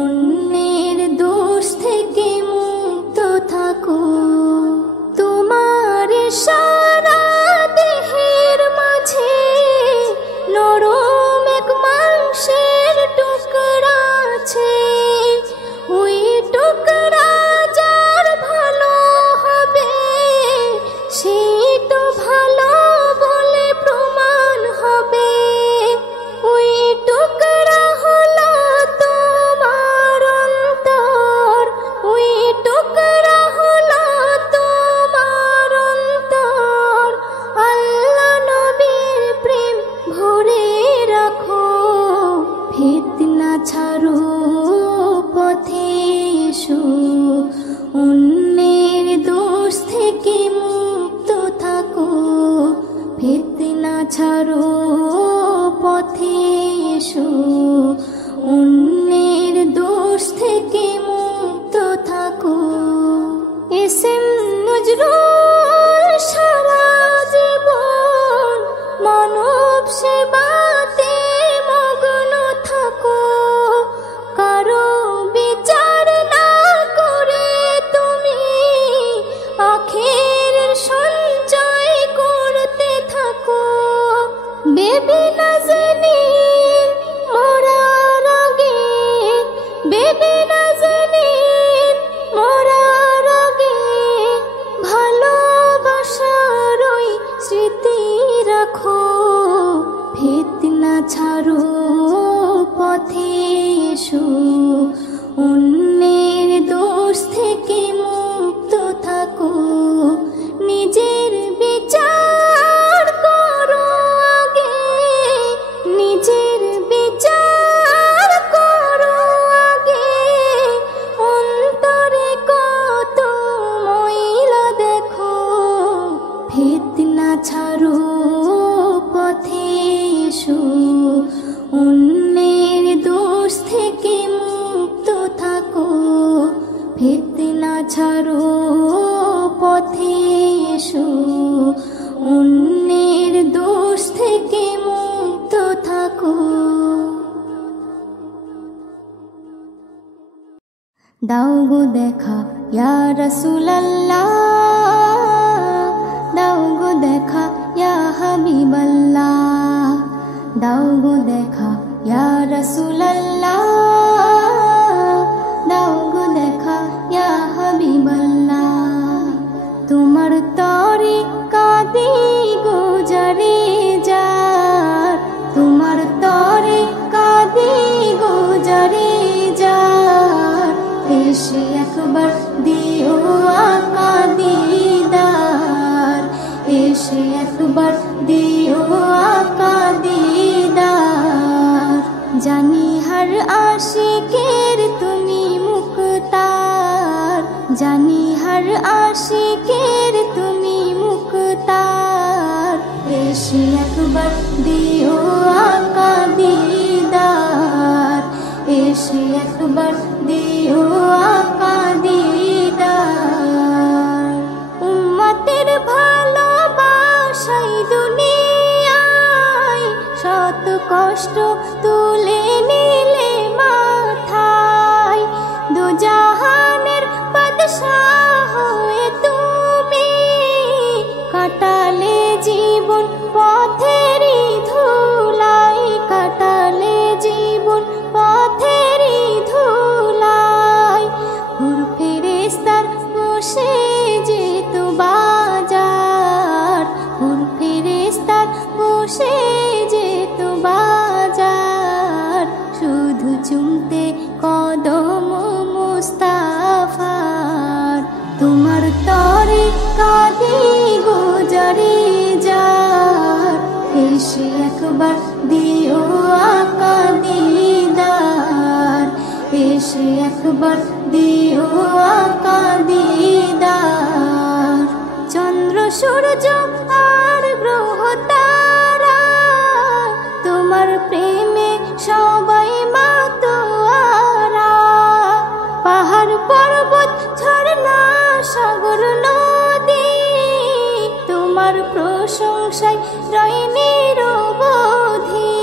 অন্যের দোষ থেকে মুক্ত থাকো। তোমার সারা দেহের মাঝে নরম এক মাংসের টুকরা আছে, ওই টুকরা যার ভালো হবে সেই তো ভালো বলে প্রমাণ হবে। ওই টুকরা হলো তোমার অন্তর, ওই টুকরা হলো তোমার অন্তর। আল্লাহ নবীর প্রেম ভরে রাখো। ফিতনা ছাড়ো পথে এসো, অন্যের দোষ থেকে মুক্ত থাকো। ফিতনা ছাড়ো পথে এসো, অন্যের দোষ থেকে মুক্ত থাকো। এসএম নজরুল সারা জীবন মানব সেবাতে মগ্ন থাকো। কারো বিচার না করে তুমি আখেরের সঞ্চয় করতে থাকো। বেবি নাজনীন মরার আগে, বেবি নাজনীন মরার আগে, ভালোবাসার ওই স্মৃতি রাখো। ফিতনা ছাড়ো পথে এসো, অন্যের দোষ থেকে মুক্ত থাকো। নিজের বিচার করো আগে, নিজের বিচার করো আগে। অন্তরে কত ময়লা দেখো। ফিতনা ছাড়ো পথে এসো, অন্যের দোষ থেকে মুক্ত থাকো। ফিতনা ছাড়ো পথে এসো, অন্যের দোষ থেকে মুক্ত থাকো। দাও গো দেখা ইয়া রাসূলুল্লাহ, দাও গো দেখা ইয়া হাবিবাল্লাহ, দাও গো দেখা ইয়া রাসূলুল্লাহ, দাও গো দেখা ইয়া হাবিবাল্লাহ। তোমার তরে কাঁদি গো যারে যার, তোমার তরে কাঁদি গো যারে যার। এসে একবার দিও আকা দিদার, এসে একবার দিও আকা দিদার। জানি হর আশিকের তুমি মুক্তার, জানি হর আশিকের তুমি মুক্তার। এসে একবার দিও আকা দিদার, এসে একবার দিও আকা দিদার। উম্মতের ভালোবাসাই দুনিয়ায় শত কষ্ট তুলে নিলে মাথায়, দোজা জাহানের বাদশাহ হয়ে তুমি কাটালে জীবন পথেরই ধুলাই, কাটালে জীবন পথেরই ধুলাই। হুর ফেরেশতার বসে যেত বাজার, হুর ফেরেশতার বসে যেত বাজার, শুধু চুমতে কদম মুস্তাফার। তোমার তরে কাঁদি গুজারি যার, এসে একবার দিও আকা দিদার, এসে একবার দিও আকা দিদার। চন্দ্র সূর্য আর গ্রহ তারা তোমার প্রেমে সবাই মাতোয়ারা। পাহাড় পর্বত ঝর্ণা সাগর নদী তোমার প্রশংসায় রয় নিরবধি,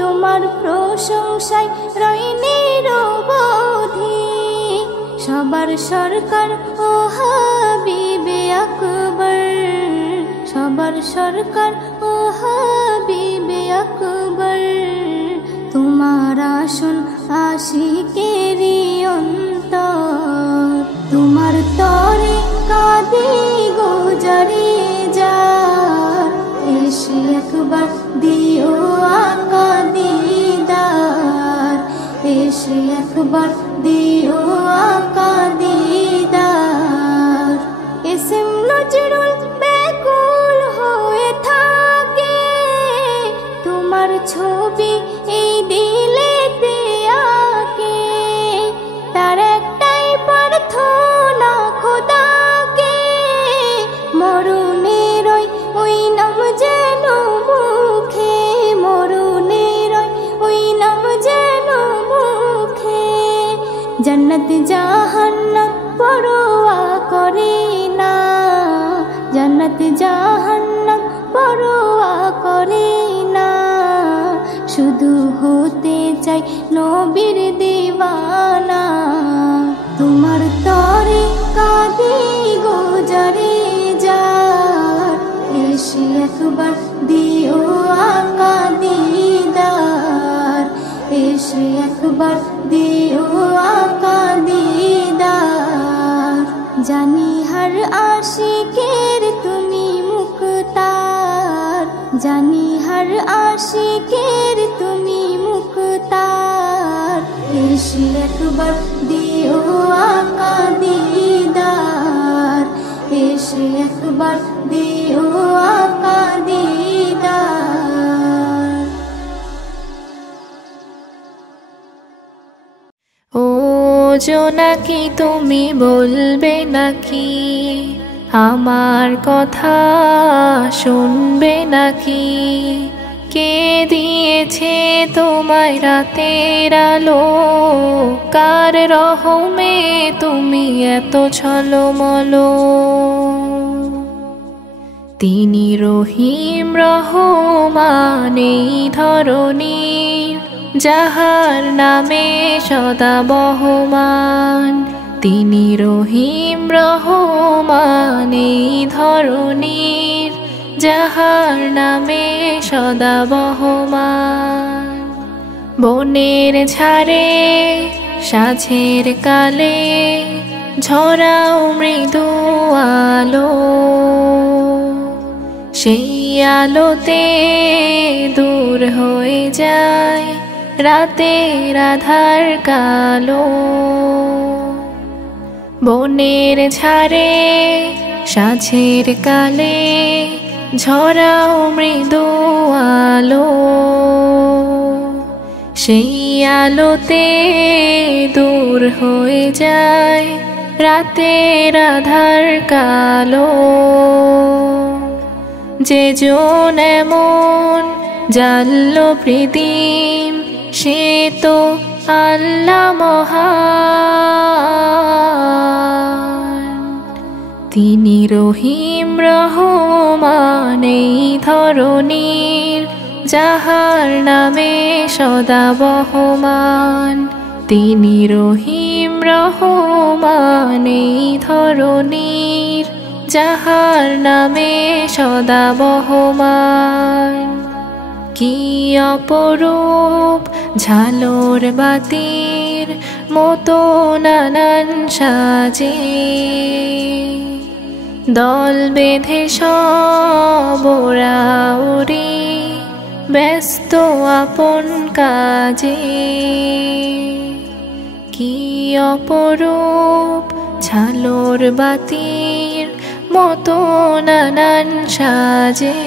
তোমার প্রশংসায় রয় নিরবধি। সবার সরকার ও হাবিবে আকবর, সবার সরকার ও হাবিবে আকবর। তোমার আসন আশিকেরই অন্তর, তোমার তরে কাঁদি গুজারি যার, এসে একবার দিও আকা দিদার, এসে একবার দিও আকা দিদার। এসএম নজরুল ব্যাকুল হয়ে থাকে তোমার ছবি এই দিলেতে আঁকে, তার একটাই প্রার্থনা খোদাকে মরণের ওই নাম যেন মুখে, মরণের ওই নাম যেন মুখে। জান্নাত জাহান্নাম পরোয়া করে না, জান্নাত জাহান্নাম পরোয়া করে না, শুধু হতে চাই নবীর দিওয়ানা। তোমার তরে কাঁদি গুজারি যার, এসে একবার দিও আকা দিদার, এসে একবার দিও আকা দিদার। জানি হর আশিকের তুমি মুক্তার, জানি হর আশিকের তুমি মুক্তার, এসে একবার দিও আকা দিদার, এসে একবার দিও আকা দিদার। ও জোনাকি তুমি বলবে নাকি, আমার কথা শুনবে নাকি? কে দিয়েছে তোমায় রাতের আলো, কার রহমে তুমি এত ছলমলো? তিনি রহিম রহমান এই ধরনীর, যাহার নামে সদা বহমান। তিনি রহিম রহমান এই ধরনীর, যাহার নামে সদা বহমান। বনের ঝাড়ে সাঁঝের কালে ঝরাও মৃদু আলো, সেই আলোতে দূর হয়ে যায় রাতের আধার কালো। বনের ঝাড়ে সাঁঝের কালে ঝরাও মৃদু আলো, সেই আলোতে দূর হয়ে যায় রাতের আধার কালো। যে জন এমন জানলো প্রীতিম, সে তো আল্লাহ মহান। তিনি রহিম রহমান এই ধরনীর, যাহার নামে সদা বহমান। তিনি রহিম রহমান এই ধরণীর, যাহার নামে সদা বহমান। কি অপরূপ ঝালর বাতির মতো নানান সাজে, দল বেঁধে সব ওরা ওরে ব্যস্ত আপন কাজে। কি অপরূপ ঝালর বাতির মতো নানান সাজে,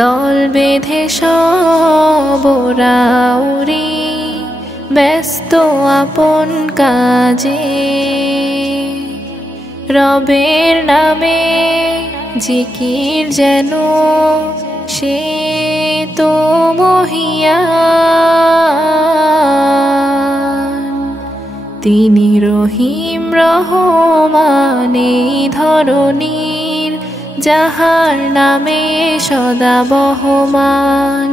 দল বেঁধে সব ওরা ওরে ব্যস্ত আপন কাজে। রবের নামে জিকির যেন সে তো মহিয়ান, তিনি রহিম রহমান এই ধরণীর, যাহার নামে সদা বহমান।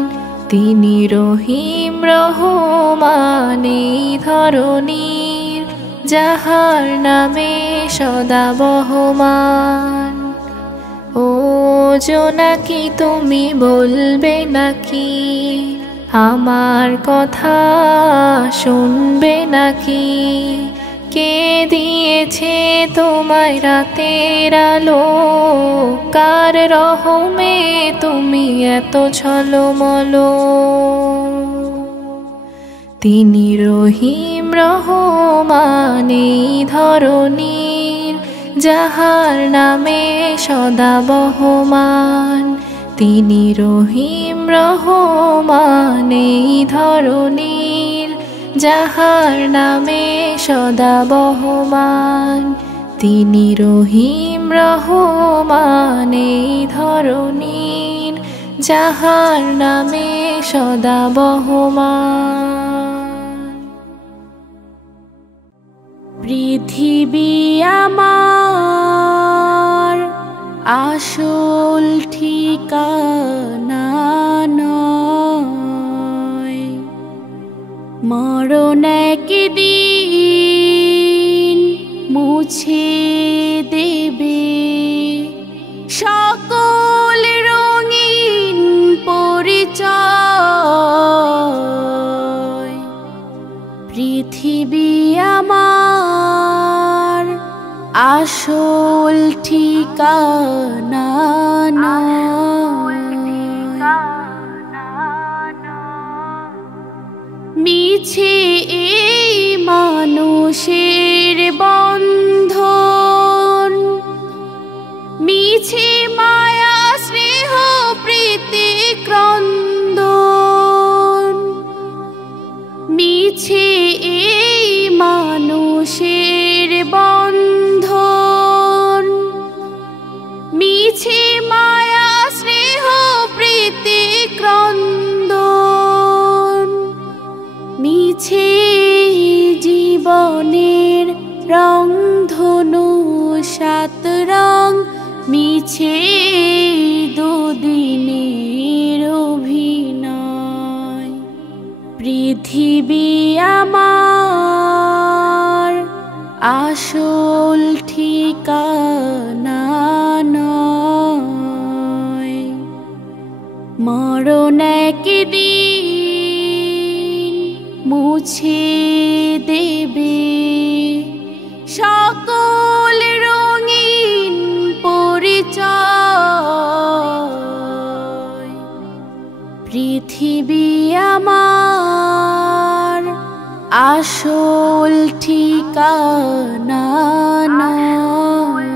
তিনি রহিম রহমান এই ধরণীর, যাহার নামে সদা বহমান। ও জোনাকি তুমি বলবে নাকি, আমার কথা শুনবে নাকি? কে দিয়েছে তোমায় রাতের আলো, কার রহমে তুমি এত ছলমল? তিনি রহিম রহমান এই ধরণীর, যাহার নামে সদা বহমান। তিনি রহিম রহমান এই ধরণীর, যাহার নামে সদা বহমান। তিনি রহিম রহমান এই ধরণীর, যাহার নামে সদা বহমান। পৃথিবী আমার আসল ঠিকানা নয়, মরণ একদিন মুছে দেবে সকল রঙিন পরিচয়। পৃথিবী আমার আসল ঠিকানা নয়, মিছে এই মানুষের বন্ধন, মিছে মায়া স্নেহ প্রীতি ক্রন্দন, মিছে এই মানুষের বন্ধন, মিছে মায়া স্নেহ প্রীতি ক্রন্দন, মিছে জীবনের রংধনু সাত রং, মিছে দুদিনের অভিনয়। পৃথিবী আমার আসল ঠিকানা নয়, মরণ একদিন মুছে দেবে সকল রঙিন পরিচয়। পৃথিবী আমার আসল ঠিকানা নয়,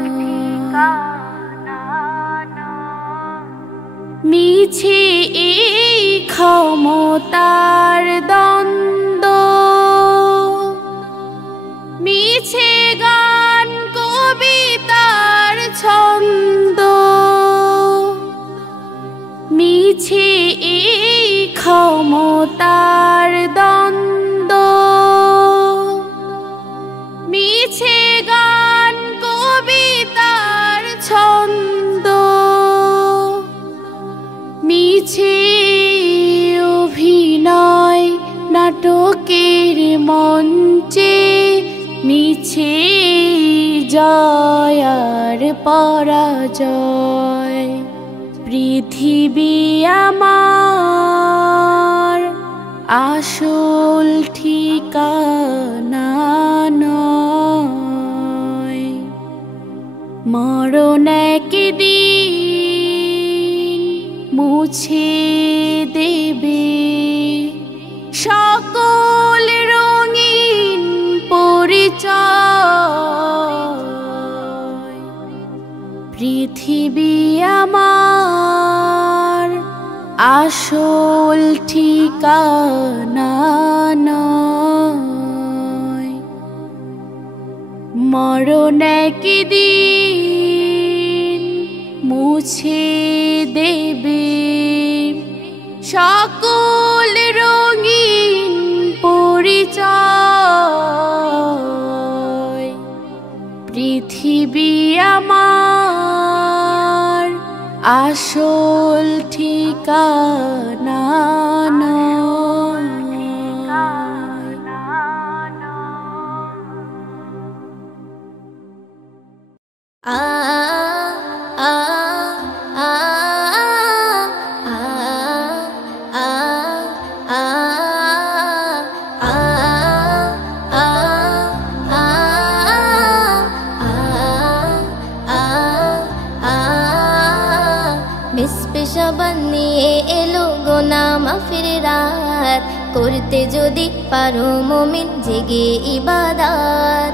মিছে এই ক্ষমতার দ্বন্দ্ব, মিছে গান কবিতার ছন্দ, মিছে এই ক্ষমতার দ্বন্দ্ব, মিছে গান কবিতার ছন্দ, মিছে অভিনয় নাটকের মঞ্চ। মিছে জয় আর পরাজয় পৃথিবী আমার আসল ঠিকানা নয়। মরণ একদিন মুছে দেবে সকল রঙিন পরিচয়। পৃথিবী আমার আসল ঠিকানা নয়। মরণ একদিন মুছে দেবে সকল রঙিন পরিচয়। পৃথিবী আমার আসল ঠিকানা নয়। আ আ আ আ আ আ পেশা বানিয়ে এলো গোনা মাফির রাত, করতে যদি পারো মুমিন জেগে ইবাদত।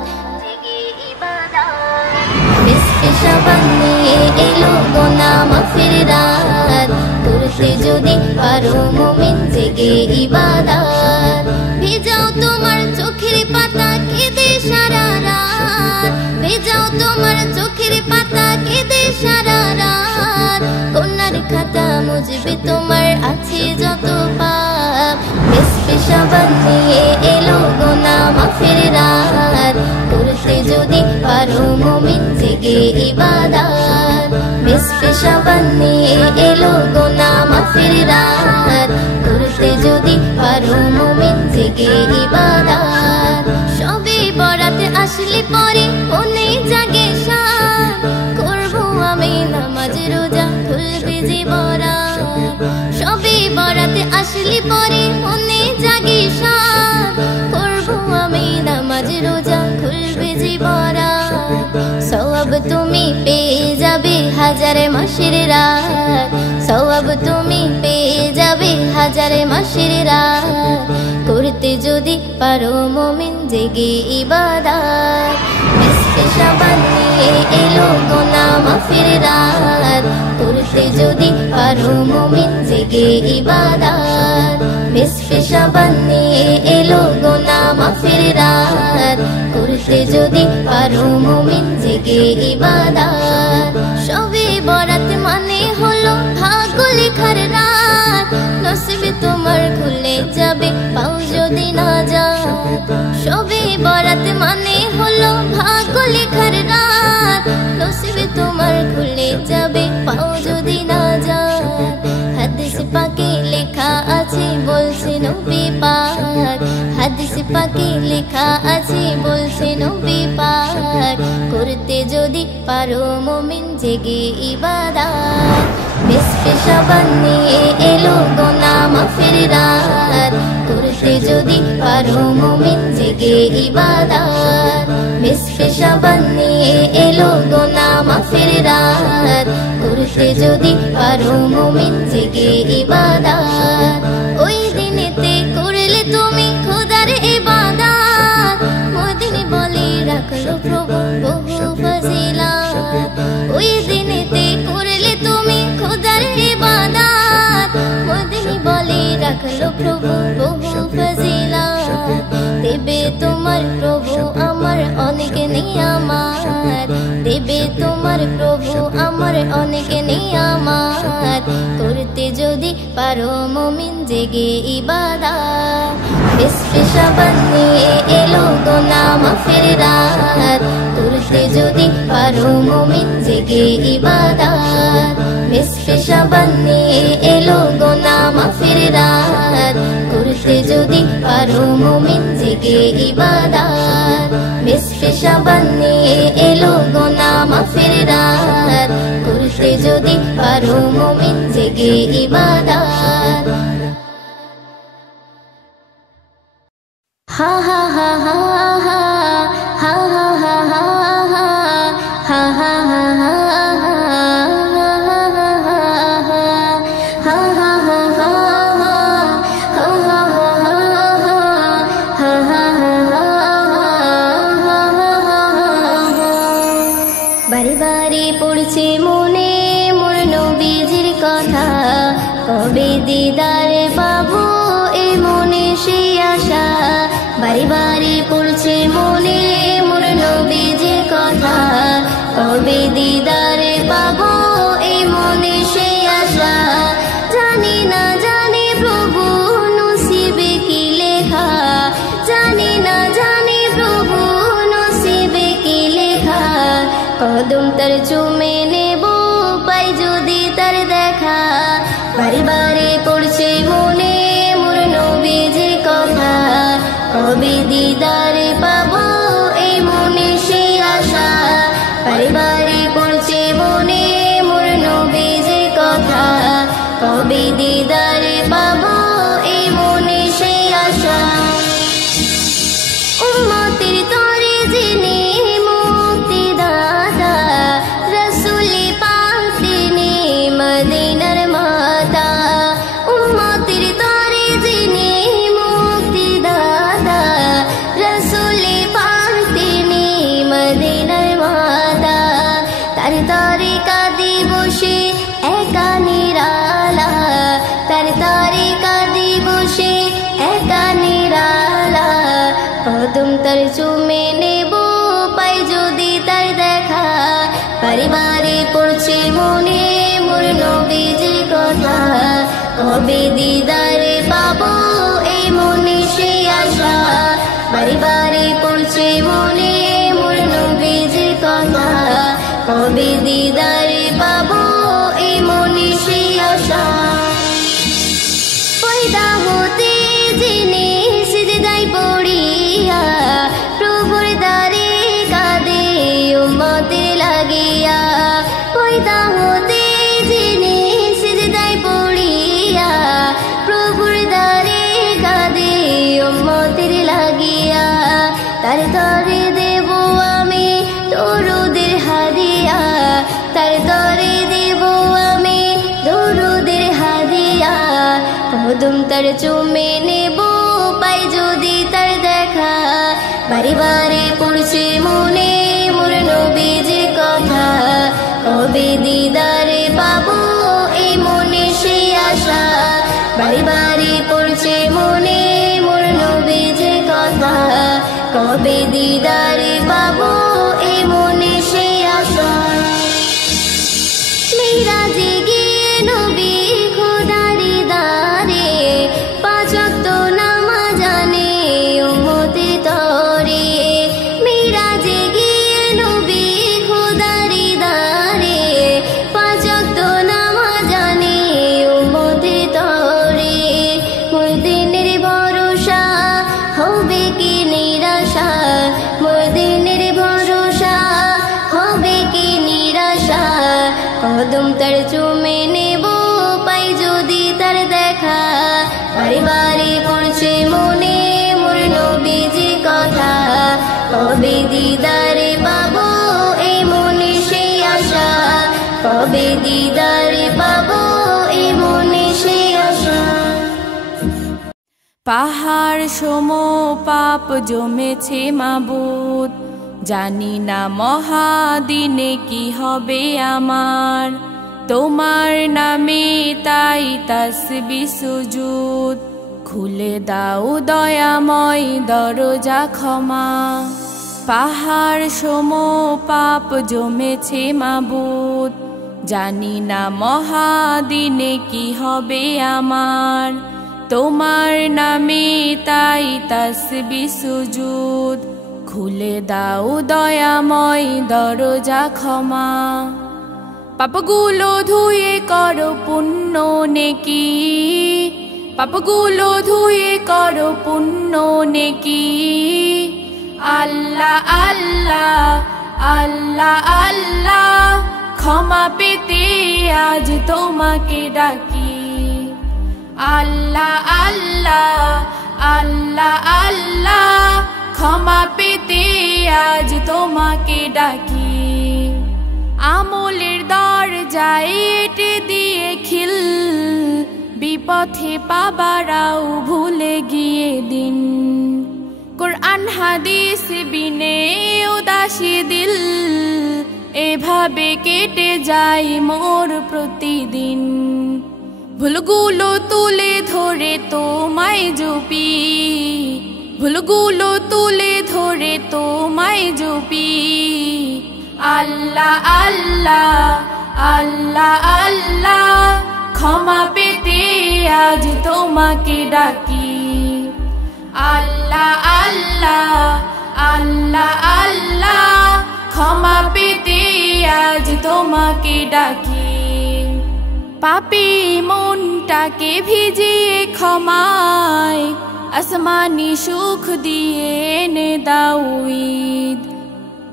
পেশা বানিয়ে এলো গোনা মাফির রাত, করতে যদি পারো মুমিন জেগে ইবাদত। ভেজাও তোমার চোখের পাতা কেঁদে সারা রাত, ভেজাও তোমার চোখের পাতা কেঁদে সারা রাত। কন্যার খাতা মুজবে তোমার আছে যত পাপ, পেশা বানিয়ে এলো গোনা মাফির রাত, করতে যদি পারো মুমিন জেগে ইবাদত। পেশা বানিয়ে এলো গোনা মাফির রাত, করতে যদি পারো মুমিন জেগে ইবাদত। সবে বরাতে আসলে পরে মনে জাগে শান, করবো আমি নামাজ রোজা খুলবে জীবরাত। সবে বরাতে আসলে পরে মনে জাগে শান, করবো আমি নামাজ রোজা খুলবে জীবরাত। সওয়াব তুমি পেয়ে যাবে হাজারে মাসের রাত, সওয়াব তুমি পেয়ে যাবে হাজারে মাসের রাত, করতে যদি পারো মুমিন জেগে ইবাদত। পেশা বানিয়ে এলো গোনা মাফির রাত, করতে যদি পারো মুমিন জেগে ইবাদত। পেশা বানিয়ে এলো গোনা মাফির রাত, করতে যদি পারো মুমিন জেগে ইবাদত। সবে বরাত মানে হলো ভাগ্য লেখার রাত, নসিবে তোমার খুলে যাবে পাও যদি না যাত। সবে বরাত মানে হলো ভাগ্য লেখার রাত, নসিবে তোমার খুলে যাবে পাও যদি না যাত। হাদিস পাকে লেখা আছে বলছে নবী পাক, হাদিস পাকে লেখা আছে বলছে নবী পাক, করতে যদি পারো মুমিন জেগে ইবাদত। পেশা বানিয়ে এলো গোনা মাফির রাত, করতে যদি পারো মুমিন জেগে ইবাদত। পেশা বানিয়ে এলো গোনা মাফির রাত, করতে যদি পারো মুমিন জেগে ইবাদত। ওই দিনেতে করলে তুমি খোদার ইবাদত, মদিনে বলে রাখলো প্রভু বহু ফজিলত। ওই দিনেতে করলে তুমি খোদার ইবাদত, মদিনে বলে রাখলো প্রভু বহু ফজিলত। দেবে তোমার প্রভু আমার অনেক নিয়ামত, দেবে তোমার প্রভু আমার অনেক নিয়ামত, করতে যদি পারো মুমিন জেগে ইবাদত। পেশা বানিয়ে এলো গোনা মাফির রাত, করতে যদি পারো মুমিন জেগে ইবাদত। পেশা বানিয়ে এলো গোনা মাফির রাত, করতে যদি পারো মুমিন জেগে ইবাদত। মিশকে সাবান নিয়ে এলো গুনাহ মাফের রাত করতে যদি পারো মুমিন জেগে ইবাদত হা হা হা হা হা হা হা হা হা হা হা বারে বারে পড়ছে মনে মোর নবীজির কথা কবে দিদার পাবো এ মনে সেই আশা বারে বারে পড়ছে মনে মোর নবীজির কথা কবে দিদার পাবো এ মনে সেই আশা জানি না জানি প্রভু নসিবে কি লেখা জানি না জানি প্রভু নসিবে কি লেখা কদম তার চুমে নেব পাই যদি তার দেখা বারে বারে পড়ছে মনে মোর নবীজির কথা কবে দিদার পাবো এই মনে সেই আশা বারে বারে পড়ছে মনে মোর নবীজির কথা কবে দিদার পাবো এই মনে সেই আশা উম্মতের তরে যিনি মুক্তি দাতা রাসূলি পাক তিনি মদিনার মাতা উম্মতের তরে যিনি মুক্তি দাতা রাসূলি পাক তিনি মদিনার মাতা তার তরিকা দিবসে একা নিরালা তার তরিকা দিবসে একা নিরালা কদম তার চুমে নেব পাই যদি তার দেখা পরিবারে পড়ছে মনে মোর নবীজির কথা কবে দিদারে পাবো এই মনে সেই আশা পরিবারে পড়ছে মনে মোর নবীজির কথা কবে দিদারে পাবো এই মনে সেই আশা পয়দা হতে যিনি সিজদায় পড়িয়া প্রভুর দ্বারে কাঁদে উম্মতে লাগিয়া পয়দা হতে যিনি সিজদায় পড়িয়া প্রভুর দ্বারে কাঁদে উম্মতের লাগিয়া তার তরে দেব আমি দরুদের হাদিয়া তার তরে দেব আমি দরুদের হাদিয়া কদম তার চুমে নেব পাই যদি তার দেখা বারে বারে পড়ছে মনে মোর নবীজির কথা কবে দিদারে পাবো এই মনে সেই আশা বারে বারে পড়ছে মনে মোর নবীজির কথা কবে দিদারে পাবো এই মনে সেই আশা মিরাজে গিয়ে নবী খোদার দারে পাঁচ ওয়াক্ত নামাজ জানে উম্মতের তরে মিরাজে গিয়ে নবী খোদার দারে পাঁচ ওয়াক্ত নামাজ জানে উম্মতের তরে মোর দিনের ভরসা হবে কি নিরাশা মোর দিনের ভরসা হবে কি নিরাশা কদম তার চুমে নেব পাই যদি তার দেখা বারে বারে পড়ছে মনে মোর নবীজির কথা কবে দিদারে পাবো এই মনে সেই আশা কবে দিদারে পাবো এই মনে সেই আশা পাহাড় সম পাপ জমেছে মাবুদ জানি না মহাদিনে কি হবে আমার তোমার নামে তাই তাসবিহ সুজুদ খুলে দাও দয়াময় দরজা ক্ষমা পাহাড় সম পাপ জমেছে মাবুদ জানি না মহাদিনে কি হবে আমার তোমার নামে তাই তাসবিহ সুজুদ খুলে দাও দয়াময় দরজা ক্ষমা পাপগুলো ধুয়ে করো পুণ্য নেকি পাপগুলো ধুয়ে করো পুণ্য নেকি আল্লাহ আল্লাহ আল্লাহ আল্লাহ ক্ষমা পেতে আজ তোমাকে ডাকি আল্লাহ আল্লাহ আল্লাহ আল্লাহ ক্ষমা পেতে আজ তোমাকে ডাকি আমলের দরজায় এঁটে দিয়ে খিল বিপথে পাবারাও ভুলে গিয়ে দিন কুরআন হাদিস বিনে উদাসী দিল এভাবে কেটে যায় মোর প্রতিদিন ভুলগুলো তুলে ধরে তোমায় জপি ভুলগুলো তুলে ধরে তোমায় জপি আল্লাহ আল্লাহ আল্লাহ আল্লাহ ক্ষমা পেতে আজ তোমাকে ডাকি আল্লাহ আল্লাহ আল্লাহ আল্লাহ ক্ষমা পেতে আজ তোমাকে ডাকি পাপী মনটাকে ভিজিয়ে ক্ষমায় আসমানি সুখ দিয়ে এনে দাও ঈদ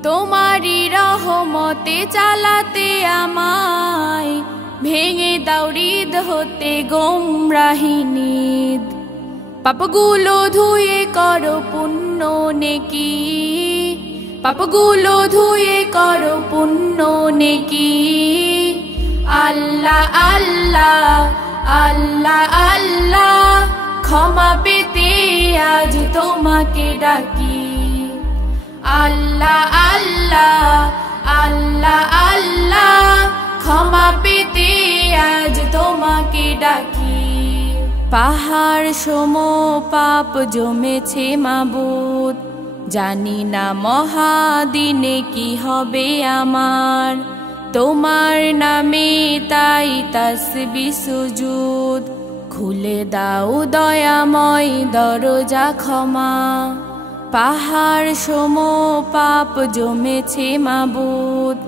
তোমারি রহমতে চালাতে আমায় ভেঙে দাও হৃদ হতে গোমরাহি নিদ পাপগুলো ধুয়ে করো পুণ্য নেকি পাপগুলো ধুয়ে করো পুণ্য নেকি আল্লাহ আল্লাহ আল্লাহ আল্লাহ ক্ষমা পেতে আজ তোমাকে ডাকি আল্লাহ আল্লাহ আল্লাহ আল্লাহ ক্ষমা পেতে আজ তোমাকে ডাকি পাহাড় সম পাপ জমেছে মাবুদ জানি না মহাদিনে কি হবে আমার তোমার নামে তাই তাসবিহ সুজুদ খুলে দাও দয়াময় দরজা ক্ষমা পাহাড় সম পাপ জমেছে মাবুদ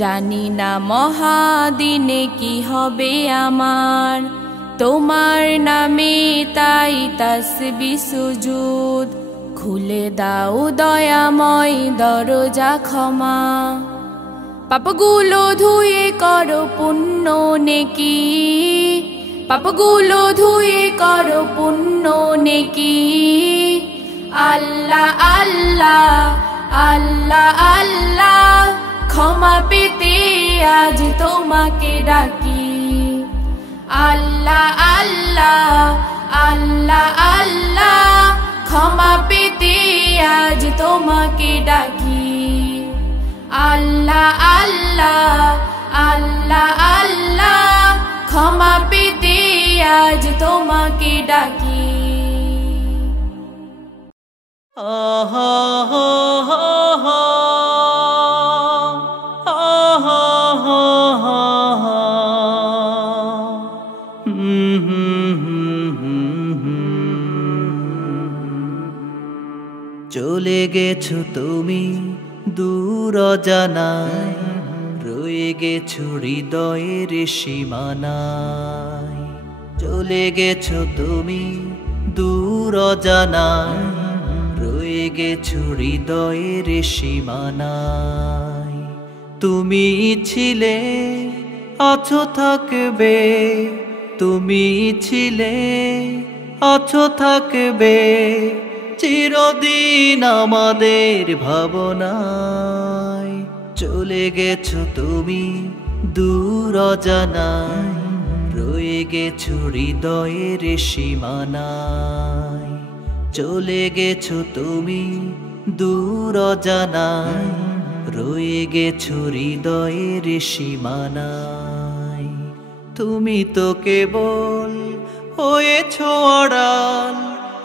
জানি না মহাদিনে কি হবে আমার তোমার নামে তাই তাসবিহ সুজুদ খুলে দাও দয়াময় দরজা ক্ষমা পাপগুলো ধুয়ে করো পুণ্য নেকি পাপগুলো ধুয়ে করো পুণ্য নেকি আল্লাহ আল্লাহ আল্লাহ আল্লাহ ক্ষমা পেতে আজ তোমাকে ডাকি আল্লাহ আল্লাহ আল্লাহ আল্লাহ ক্ষমা পেতে আজ তোমাকে ডাকি আল্লাহ আল্লাহ আল্লাহ আল্লাহ ক্ষমা পেতে আজ তোমাকে ডাকি আহা হা হা হা আহা হা হা হা চলে গেছো তুমি দূর অজানায় রয়ে গেছো হৃদয়ের সীমানায় চলে গেছো তুমি দূর অজানায় রয়ে গেছো হৃদয়ের সীমানায় তুমি ছিলে আছো থাকবে তুমি ছিলে আছো থাকবে চিরদিন আমাদের ভাবনায় চলে গেছো তুমি দূর অজানায় রয়ে গেছো হৃদয়ের সীমানায় চলে গেছো তুমি দূর অজানায় রয়ে গেছো হৃদয়ের সীমানায় তুমি তো কেবল হয়েছো আড়াল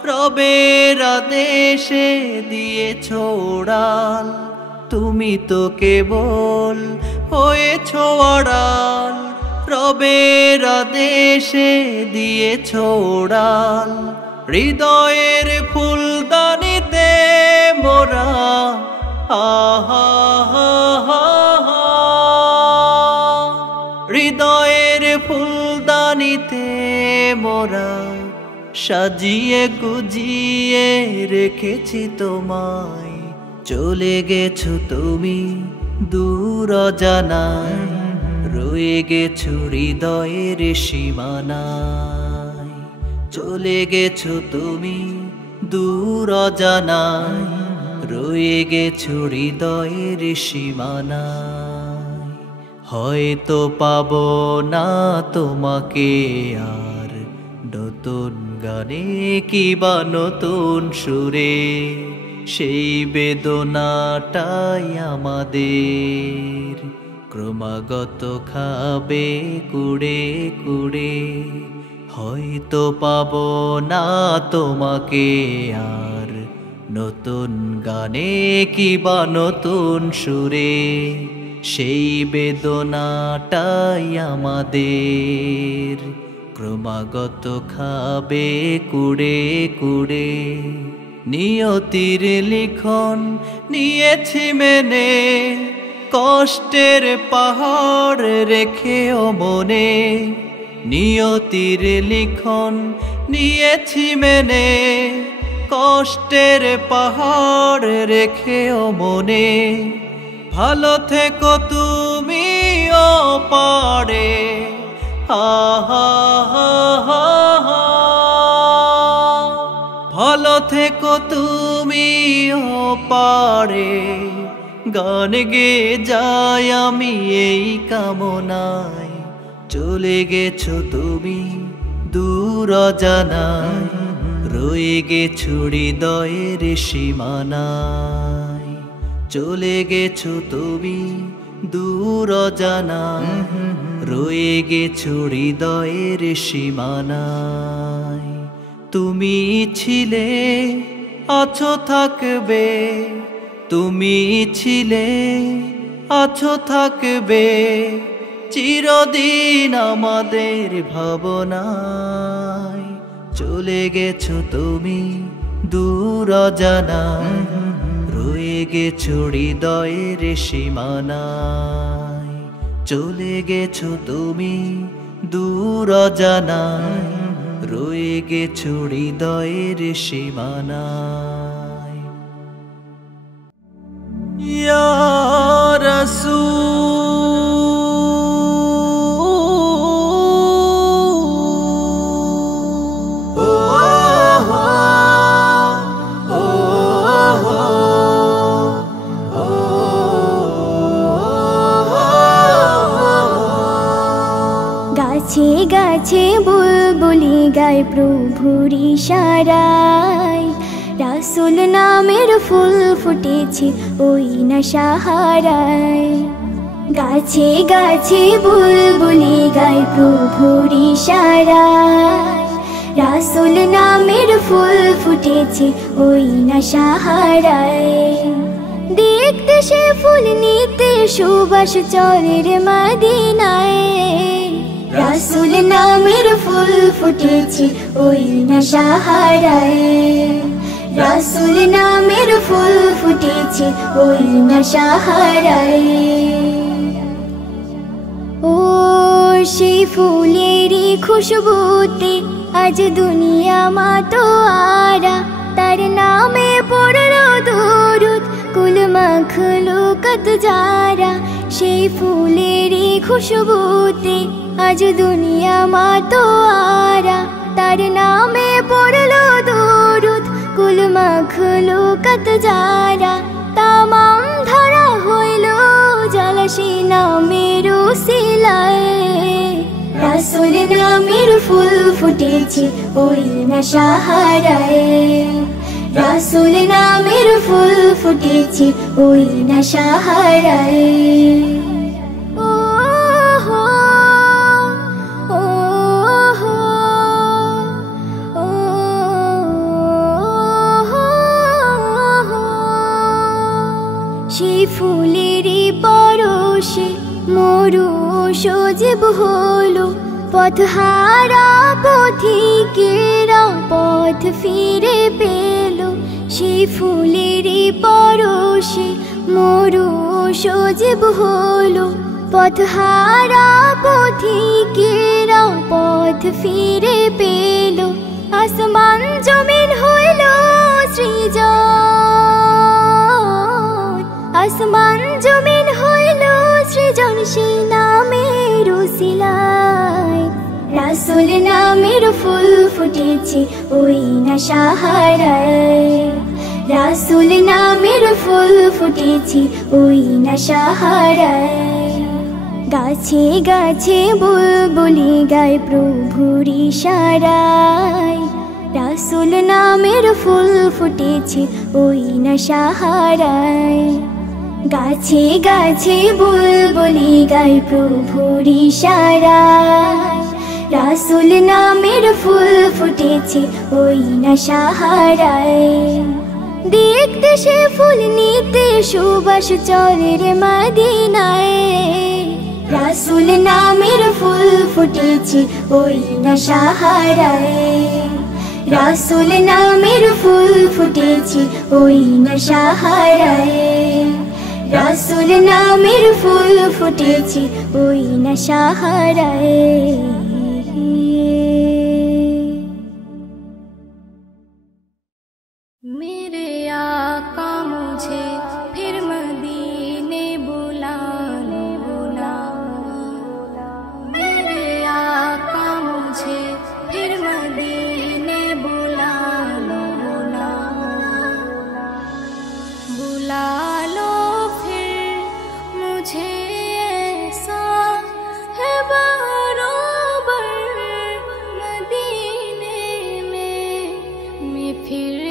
রবের আদেশে দিয়েছো ওড়াল তুমি তো কেবল হয়েছো আড়াল রবের আদেশে দিয়েছো ওড়াল হৃদয়ের ফুলদানিতে মোরা আহা হা হা হা হৃদয়ের ফুলদানিতে মোরা সাজিয়ে গুজিয়ে রেখেছি তোমায় চলে গেছো তুমি দূর অজানায়, রয়ে গেছো হৃদয়ের সীমানায়। চলে গেছো তুমি দূর অজানায়, রয়ে গেছো হৃদয়ের সীমানায়। হয়তো পাবো না তোমাকে আর নতুন গানে কিবা নতুন সুরে, সেই বেদনাটাই আমাদের ক্রমাগত খাবে কুড়ে কুড়ে। হয়তো পাবো না তোমাকে আর নতুন গানে কিবা নতুন সুরে, সেই বেদনাটাই আমাদের ক্রমাগত খাবে কুড়ে কুড়ে। নিয়তির লিখন নিয়েছি মেনে, কষ্টের পাহাড় রেখেও মনে। নিয়তির লিখন নিয়েছি মেনে, কষ্টের পাহাড় রেখেও মনে। ভালো থেকো তুমি ও পারে, হা হা হা হা হা। ভালো থেকো তুমি ও পারে, গান গেয়ে যাই আমি এই কামনায়। চলে গেছো তুমি দূর অজানায়, রয়ে গেছো হৃদয়ের সীমানায়। চলে গেছো তুমি দূর অজানায়, রয়ে গেছো হৃদয়ের সীমানায়। তুমি ছিলে আছো থাকবে, তুমি ছিলে আছো থাকবে চিরদিন আমাদের ভাবনায়। চলে গেছো তুমি দূর অজানায়, রয়ে গেছো হৃদয়ের সীমানায়। চলে গেছো তুমি দূর অজানায়, রয়ে গেছো হৃদয়ের সীমানায়। ইয়া রাসূল গাছে গাছে বুলবুলি গায় প্রভুর ইশারায়, রাসূল নামের ফুল ফুটেছে ওই না সাহারায়। গাছে গাছে বুলবুলি গায় প্রভুর ইশারায়, রাসূল নামের ফুল ফুটেছে ওই না সাহারায়। দেখতে সে ফুল নিতে সুবাস চরের মদিনায়, রাসূল নামের ফুল ফুটেছে ওই না সাহারায়। রাসূল নামের ফুল ফুটেছে ওই না সাহারায়। ও সেই ফুলেরই খুশবুতে আজ দুনিয়া মাতোয়ারা, তার নামে পড়লো দরুদ কুল মখলুকত যারা। সেই ফুলেরই খুশবুতে আজ দুনিয়া মাতোয়ারা, তার নামে পড়লো দরুদ কুল মখলুকত যারা। তামাম ধরা হইল জালাসি নামের উসিলায়, রাসূল নামের ফুল ফুটেছে ওই না সাহারায়। রাসূল নামের ফুল ফুটেছে ওই না সাহারায়। সেই ফুলেরই পরশে মরু সজীব হলো, পথহারা পথিকেরা পথ ফিরে পেল। সেই ফুলেরই পরশে মরু সজীব হলো, পথহারা পথিকেরা পথ ফিরে পেল। আসমান জমিন হইল সৃজন, আসমান জমিন হইল সৃজন সেই নামের উসিলায় রাসূল নামের ফুল ফুটেছে ওই না সাহারায় রাসূল নামের ফুল ফুটেছে ওই না সাহারায় গাছে গাছে বুলবুলি গায় প্রভুর ইশারায় রাসূল নামের ফুল ফুটেছে ওই না সাহারায় গাছে গাছে বুলবুলি গায় প্রভুর ইশারায় রাসূল নামের ফুল ফুটেছে ওই না সাহারায় দেখতে সে ফুল নিতে সুবাস চরে রে মদিনায় রাসূল নামের ফুল ফুটেছে ওই না সাহারায় রাসূল নামের ফুল ফুটেছে ওই না সাহারায় রাসূল নামের ফুল ফুটেছে ওই না সাহারায় मेरे आका मुझे फिर मदीने बुला लो बुला मेरे आका मुझे फिर मदीने बुला लो बुला बुला लो फिर मुझे ऐसा है बरोबर मदीने में मैं फिर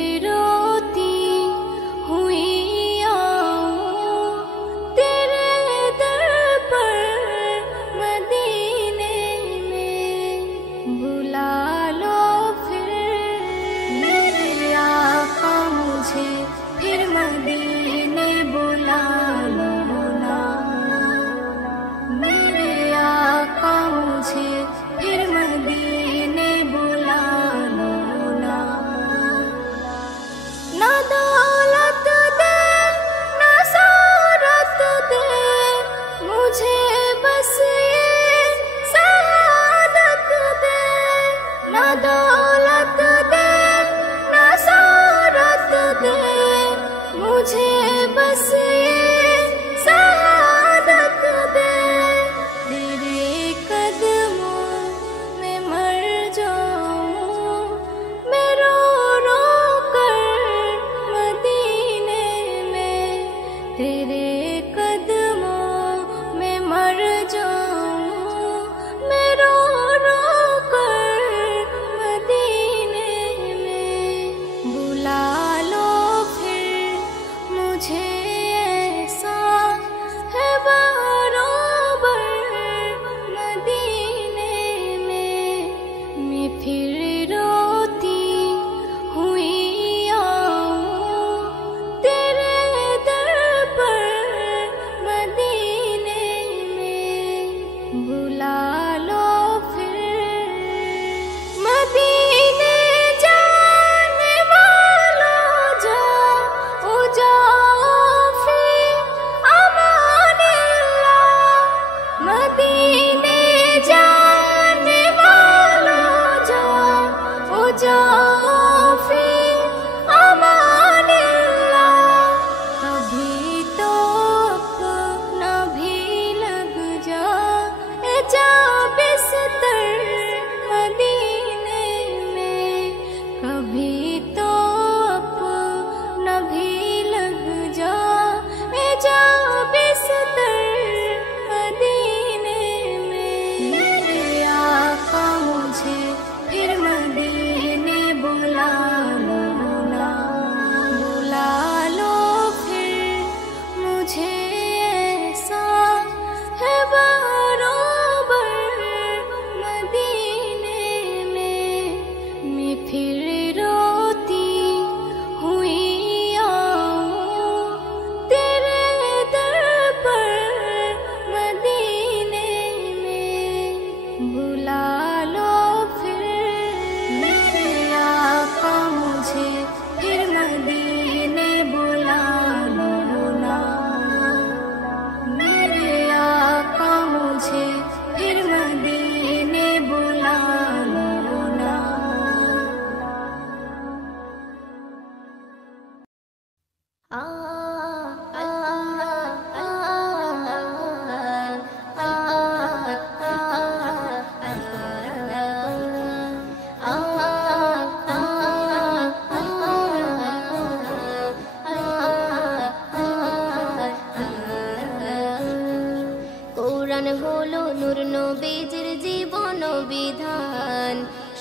কোরআন হলো নূর নবীজির জীবন বিধান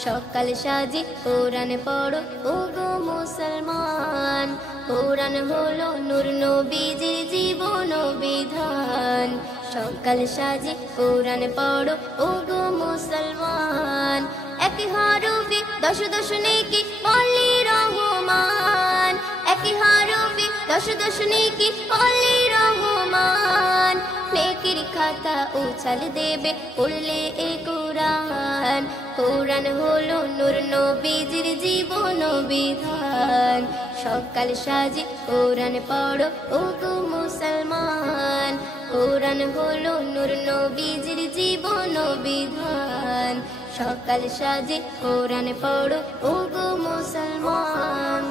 সকাল সাজে কোরআন পড়ো ওগো মুসলমান কোরআন হলো নূর নবীজির জীবন বিধান সকাল সাজে কোরআন পড়ো ওগো মুসলমান এক হরফে দশ দশ নেকি বলি রহমান এক হরফে দশ দশ নেকি বলি রহমান নেকির খাতা উছাল দেবে পড়লে এ কোরআন কোরআন হলো নূর নবীজির জীবন বিধান সকাল সাজে কোরআন পড়ো ওগো মুসলমান কোরআন হলো নূর নবীজির জীবন বিধান সকাল সাজে কোরআন পড়ো ওগো মুসলমান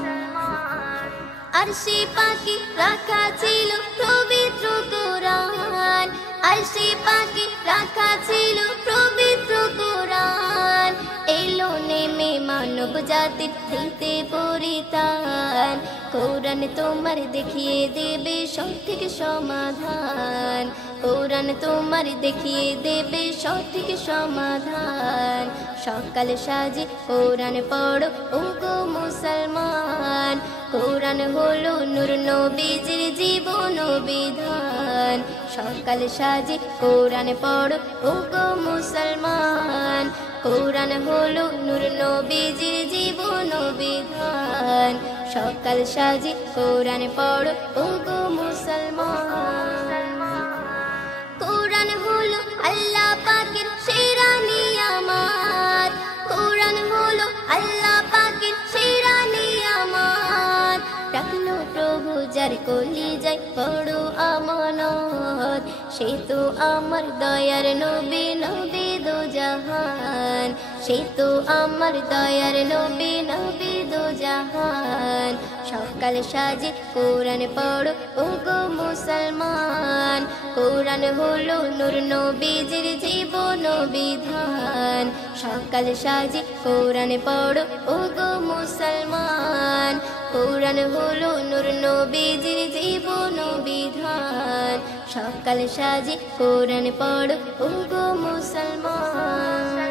আরশে পাকে রাখা ছিল পবিত্র কোরআন আরশে পাকে রাখা ছিল পবিত্র কোরআন এলো নেমে মানব জাতির দিতে পরিত্রাণ কোরআন তোমার দেখিয়ে দেবে সঠিক সমাধান কোরআন তোমার দেখিয়ে দেবে সঠিক সমাধান সকাল সাজে কোরআন পড়ো ওগো মুসলমান কোরআন হলো নূর নবীজির জীবন বিধান সকাল সাজে কোরআন পড়ো ওগো মুসলমান কোরআন হলো নূর নবীজির জীবন বিধান সকাল সাজে কোরআন পড়ো ওগো মুসলমান কোরআন হলো আল্লাহ পাকের সেরা নিয়ামত কোরআন হলো আল্লাহ পাকের সেরা নিয়ামত রাখলো প্রভু যার কলিজায় বড় আমানত সে তো আমার দয়ার নবী নবী দো জাহান সে তো আমার দয়ার নবী নবী দো জাহান সকাল সাজে কোরআন পড়ো ওগো মুসলমান কোরআন হলো নূর নবীজির জীবন বিধান সকাল সাজে কোরআন পড়ো ওগো মুসলমান কোরআন হলো নূর নবীজির জীবন বিধান সকাল সাজে কোরআন পড়ো ওগো মুসলমান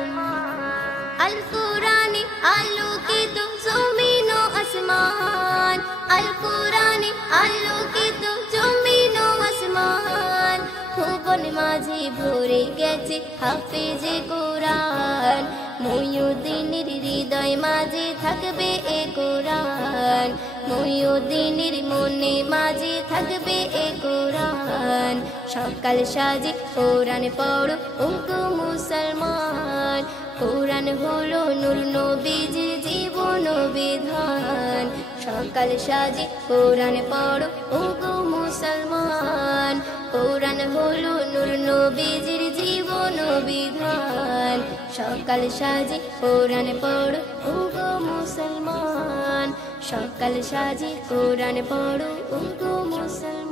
আল কোরআনে আলোকিত জমিন ও আসমান আল কোরআনে আলোকিত জমিন ও আসমান ভুবন মাঝে ভরে গেছে হাফেজে কোরআন মুইউদ্দিনের হৃদয় মাঝে থাকবে এ কোরআন মুইউদ্দিনের মনে মাঝে থাকবে এ কোরআন সকাল সাজে কোরআন পড়ো ওগো মুসলমান কোরআন হলো নূর নবীজির জীবন বিধান সকাল সাজে কোরআন পড়ো ওগো মুসলমান কোরআন হলো নূর নবীজির জীবন বিধান সকাল সাজে কোরআন পড়ো ওগো মুসলমান সকাল সাজে কোরআন পড়ো ওগো মুসলমান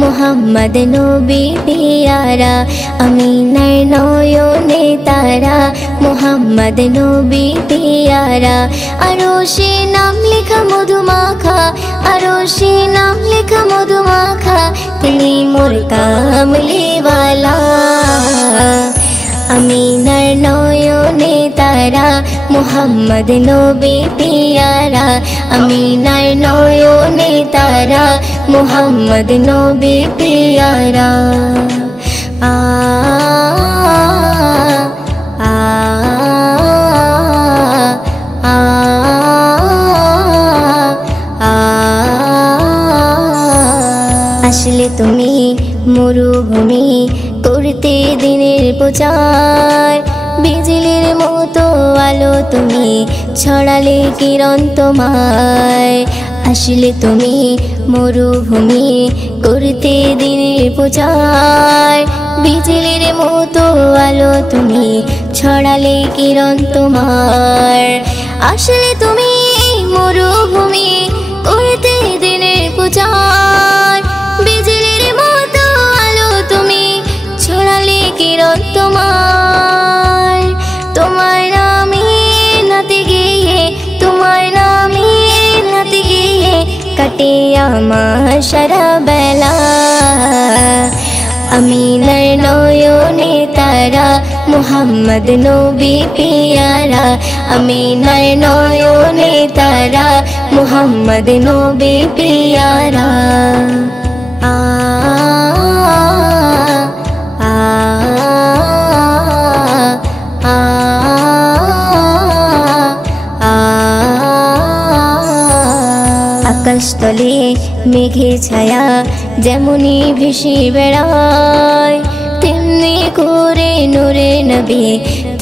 মোহাম্মদ নবী পিয়ারা আমিনার নয়নে তারা মোহাম্মদ নবী পিয়ারা আরশে নাম লেখা মধুমাখা আরশে নাম লেখা মধুমাখা তিনি মোর কামলিওয়ালা আমিনার নয়নে তারা মোহাম্মদ নবী পিয়ারা আমিনার নয়নে তারা মোহাম্মদ নবী পিয়ারা আ আ আ আসলে তুমি মরুভূমি করতে দিনের প্রচার বিজলির মতো আলো তুমি ছড়ালে কিরণ তোমায় আসলে তুমি মরুভূমি করতে দিনের প্রচার বিজলির মতো আলো তুমি ছড়ালে কিরণ তোমার আসলে তুমি মরুভূমি করতে দিনের প্রচার বিজলির আমার সারা বেলা আমিনার নয়নে তারা মুহাম্মদ নবী পিয়ারা আমিনার নয়নে তারা মুহাম্মদ নবী পিয়ারা আ আ আ আকাশতলে মেঘে ছায়া যেমনি ভেসে বেড়ায় তেমনি করে নূরে নবী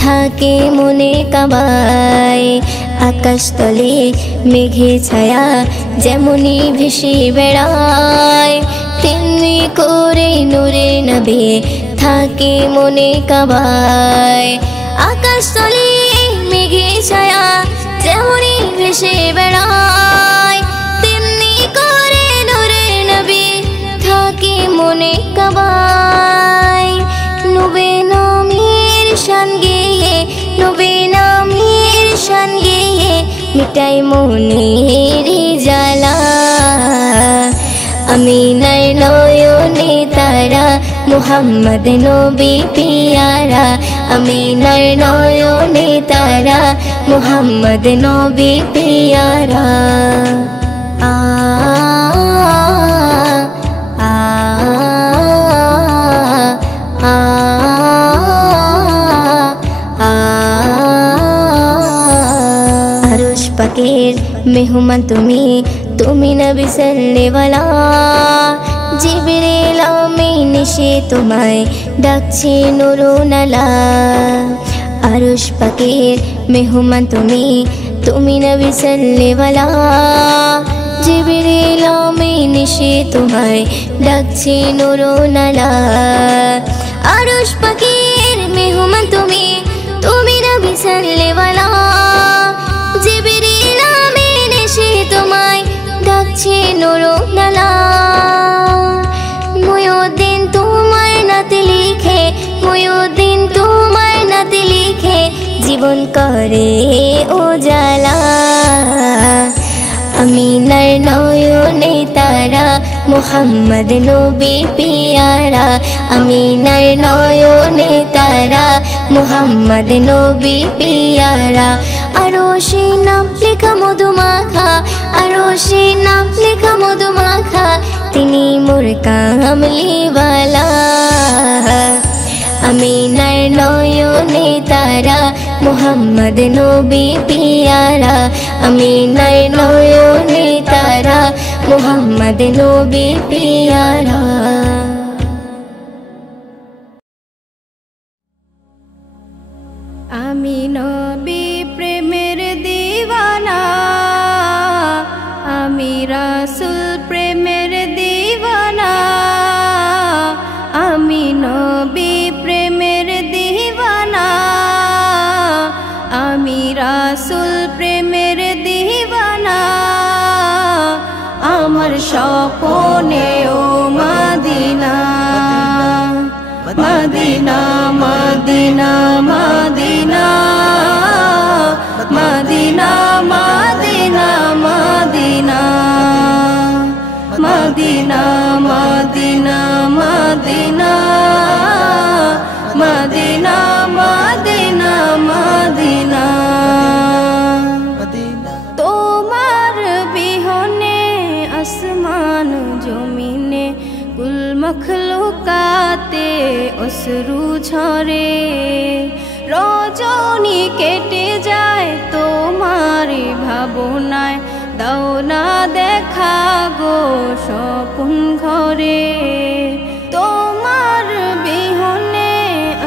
থাকে মনে কাবায় আকাশতলে মেঘে ছায়া যেমনি ভেসে বেড়ায় তেমনি করে নূরে নবী থাকে মনে কাবায় আকাশতলে মেঘে ছায়া যেমনি ভেসে বেড়ায় তেমনি করে নূরে নবী থাকে মনে কাবায় নবী নামের শান গেয়ে নবী নামের শান গেয়ে মিটাই মনের জ্বালা আমিনার নয়নে তারা মুহাম্মদ নবী পিয়ারা আমিনার নয়নে তারা মুহাম্মদ নবী পিয়ারা আ আ আ আরশ পাকের মেহমান তুমি তুমি নবী সাল্লেওয়ালা জিবরিল আমিন সে তোমায় ডাকছে নুরুনালা আরশ পাকের মেহমান তুমি তুমি নবী সাল্লেওয়ালা জিবরিল আমিন সে তোমায় ডাকছে নুরুনালা আরশ পাকের মেহমান তুমি তুমি নবী সাল্লেওয়ালা জিবরিল আমিন সে তোমায় ডাকছে নুরুনালা মুয়ুদ্দিন তোমার নাতে লিখে মুয়ুদ্দিন তোমার নাতে লিখে জীবন করে উজালা আমিনার নয়নে তারা মুহাম্মদ নবী পিয়ারা আমিনার নয়নে তারা মুহাম্মদ নবী পিয়ারা আরশে নাম লেখা মধুমাখা আরশে নাম লেখা মধুমাখা তিনি মোর কামলিওয়ালা আমিনার নয়নে তারা মুহাম্মদ নবী পিয়ারা আমিনার নয়নে তারা মুহাম্মদ নবী পিয়ারা আমি নবী প্রেমের দিওয়ানা আমি রাসূল প্রেমের দিওয়ানা আমি নবী প্রেমের দিওয়ানা আমি রাসূল প্রেমের দিওয়ানা আমার স্বপ্নে ও Medina Medina Medina Medina Medina Medina Medina Medina Medina Medina Medina Medina Medina তোমার বিহনে আসমান জমিনে কুল মখলুকাতে অশ্রু ঝরে রজনী কেটে যায় তোমার ভাবনায় দাও না দেখা গো স্বপন ঘরে তোমার বিহনে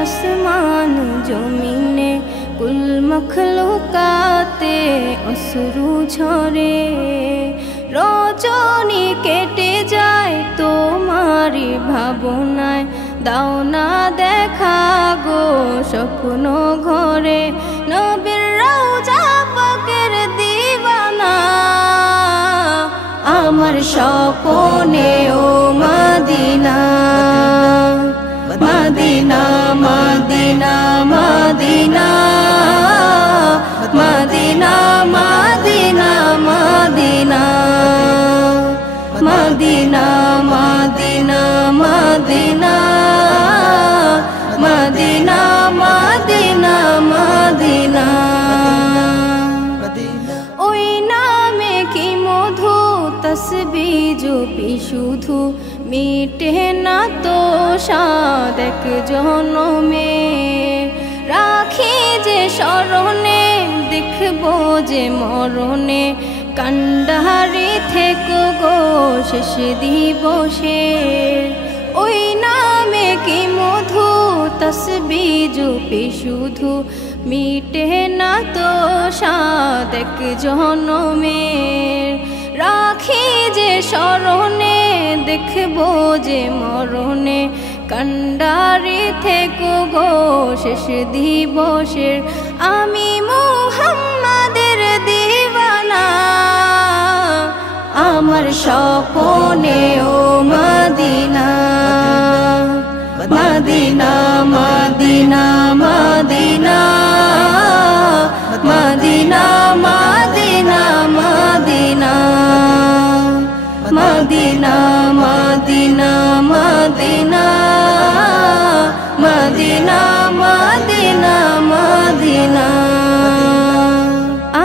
আসমান জমিনে কুল মখলুকাতে অশ্রু ঝরে রজনী কেটে যায় তোমার ভাবনায় দাও না দেখা গো স্বপ্ন ঘরে নবীর রওজা পাকের দিওয়ানা আমার স্বপ্নে ও Medina Medina Medina Medina Medina Medina Medina Medina Medina Medina Medina Medina Medina ওই নামে কি মধু তসবিহ জপি শুধু মিটে না তো স্বাদ এক জনমে রাখি যে স্মরণে দেখবো যে মরণে কান্ডারি থেকো গো শেষ দিবসে ওই নামে কি মধু তসবিহ জপি শুধু মিটে না তো স্বাদ এক জনমে রাখি যে স্মরণে দেখবো যে মরণে কান্ডারি থেকো গো শেষ দিবসের আমি মুহাম্মাদের দিওয়ানা আমার স্বপনে ও Medina Medina Medina Medina Medina Medina Medina Medina Medina Medina Medina Medina Medina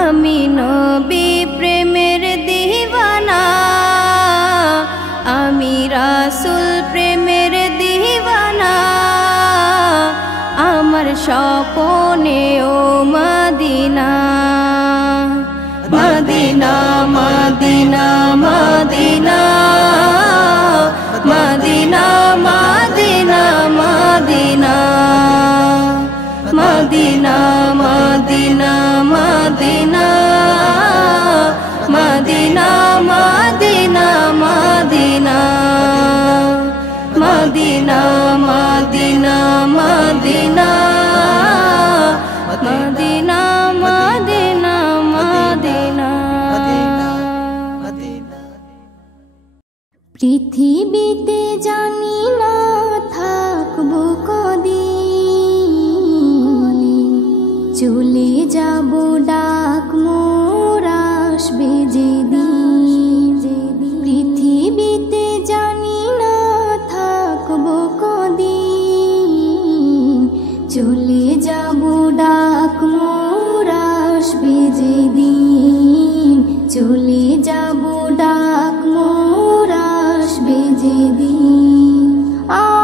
আমি নবী প্রেমের দিওয়ানা আমি রাসূল প্রেমের দিওয়ানা আমার স্বপনে ও Medina Medina Medina Medina Medina Medina Medina Medina Medina Medina Medina Medina Medina Medina Medina Medina Medina Medina Medina পৃথিবীতে জানি না থাকবো কদিন চলে যাব ডাক মোর আসবে যেদিন পৃথিবীতে জানি না থাকবো কদিন চলে যাব ডাক মোর আসবে যেদিন চলে যাব ডাক মোর আসবে যেদিন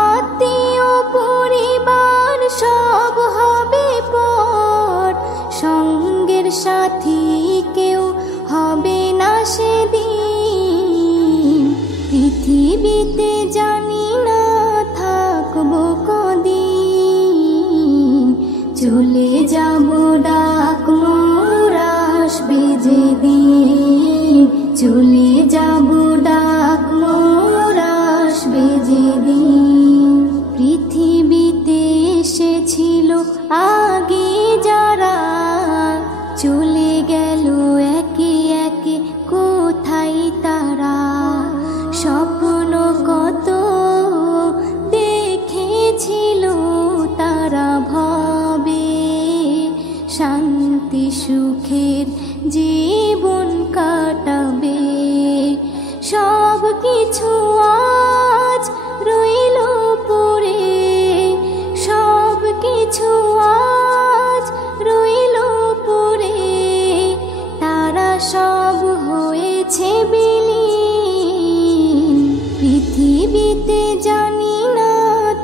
আত্মীয় পরিবার সব হবে পর সঙ্গের সাথী কেউ হবে না সেদিন পৃথিবীতে জানি না থাকবো কদিন চলে যাব ডাক মোর আসবে যেদিন চলে যাব ডাক মোর আসবে যেদিন পৃথিবীতে এসেছিল আগে যারা চলে গেল একে একে কোথায় তারা স্বপ্ন কত দেখেছিল তারা ভাবে শান্তি সুখের জীবন কাটাবে সব কিছু আজ রইল পড়ে সব কিছু আজ রইল পড়ে তারা সব হয়েছে বিলীন পৃথিবীতে জানি না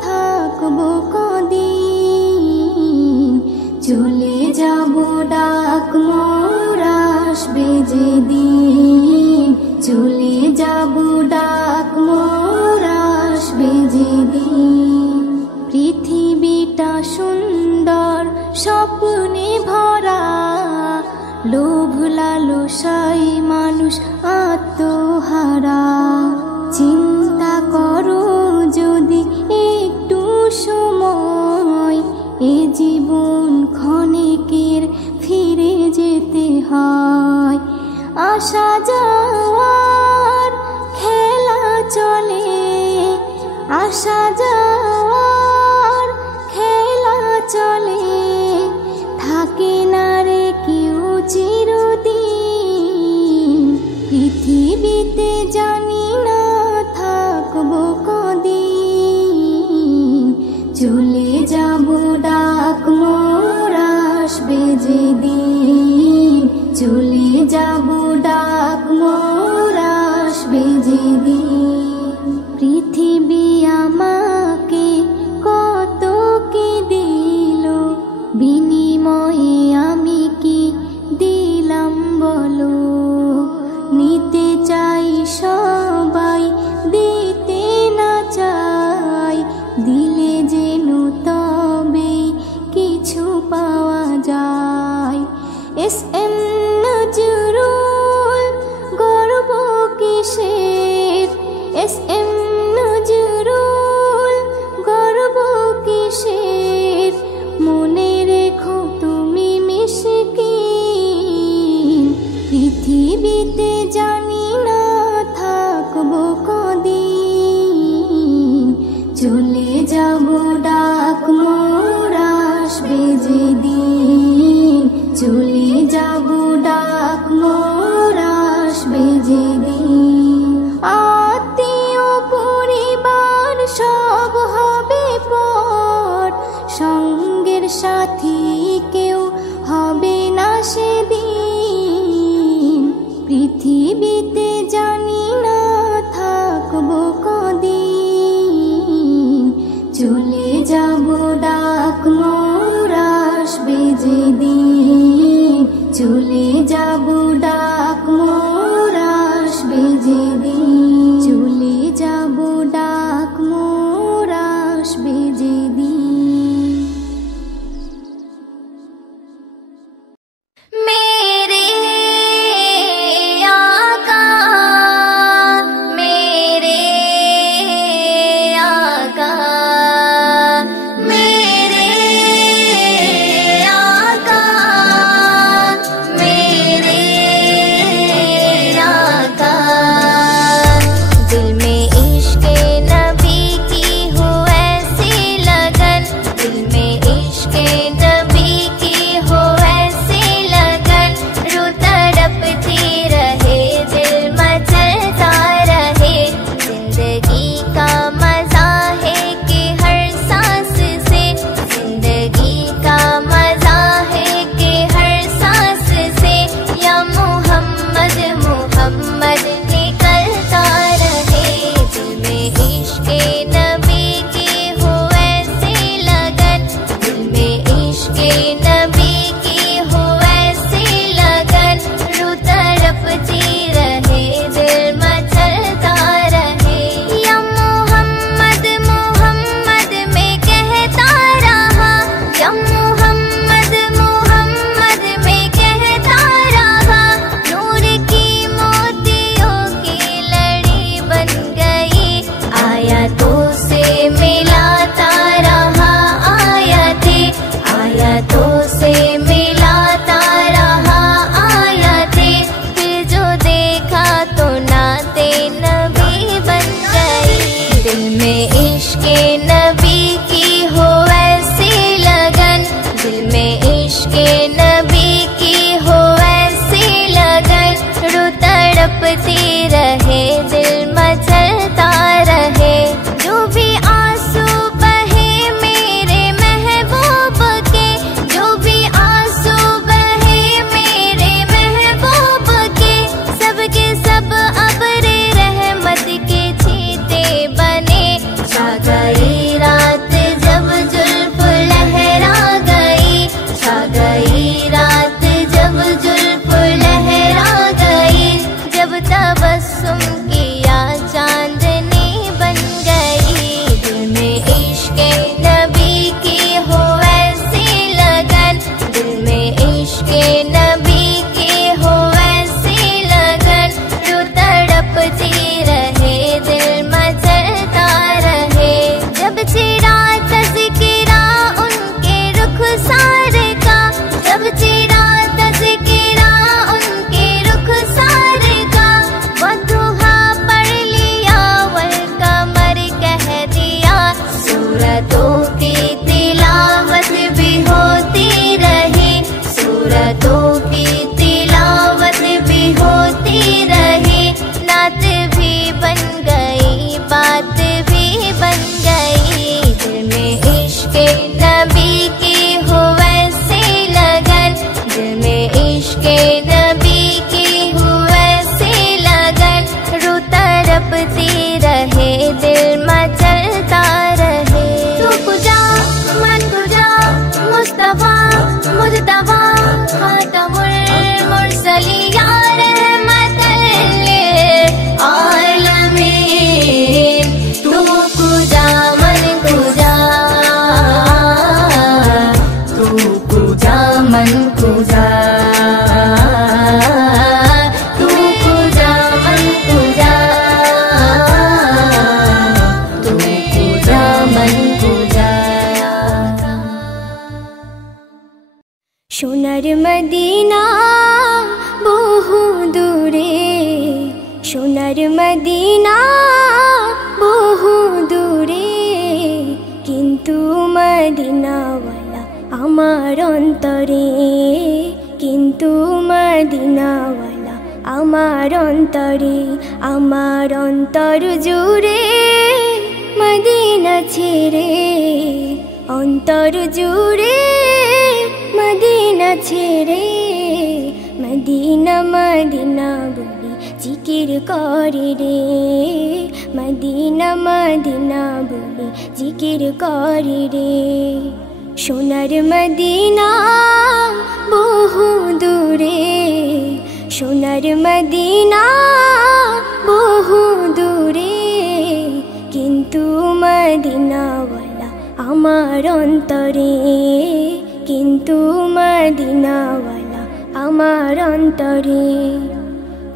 থাকবো কদিন চলে যাব ডাক মোর আসবে যেদিন চলে যাব ডাক মোর আসবে যেদিন পৃথিবীটা সুন্দর স্বপ্নে ভরা লোভ লালসায় মানুষ আত্মহারা চিন্তা করো যদি একটু সময় এ জীবন ক্ষণিকের ফিরে যেতে হয় আসা যাওয়ার খেলা চলে আসা যাওয়ার খেলা চলে থাকে না রে কেউ চিরদিন পৃথিবীতে যা দিন পৃথিবী আমাকে কত কি দিল বিনিময়ে আমি কি দিলাম বলো নিতে চাই সবাই দিতে না চাই দিলে যেন তবে কিছু পাওয়া যায় এস.এম. নজরুল গর্ব কিসের এস.এম. নজরুল रहे, दिल मचलता रहे। तू जा मन को जा मुस्तफा मुजतबा खातमुल मुरसली या रहमतल लिल आलमीन। तू जा मन को जा, तू जा मन को जा, সোনার মদিনা বহু দূরে, সোনার মদিনা বহু দূরে, কিন্তু মদিনাওয়ালা আমার অন্তরে, কিন্তু মদিনাওয়ালা আমার অন্তরে, আমার অন্তর জুড়ে মদিনা ছেড়ে, অন্তর জুড়ে মদিনা ছেড়ে, মদিনা মদিনা বলে জিকির করে রে, মদিনা মদিনা বলে জিকির করে রে। সোনার মদিনা বহু দূরে, সোনার মদিনা বহু দূরে, কিন্তু মদিনাওয়ালা আমার অন্তরে, কিন্তু মদিনাওয়ালা আমার অন্তরে।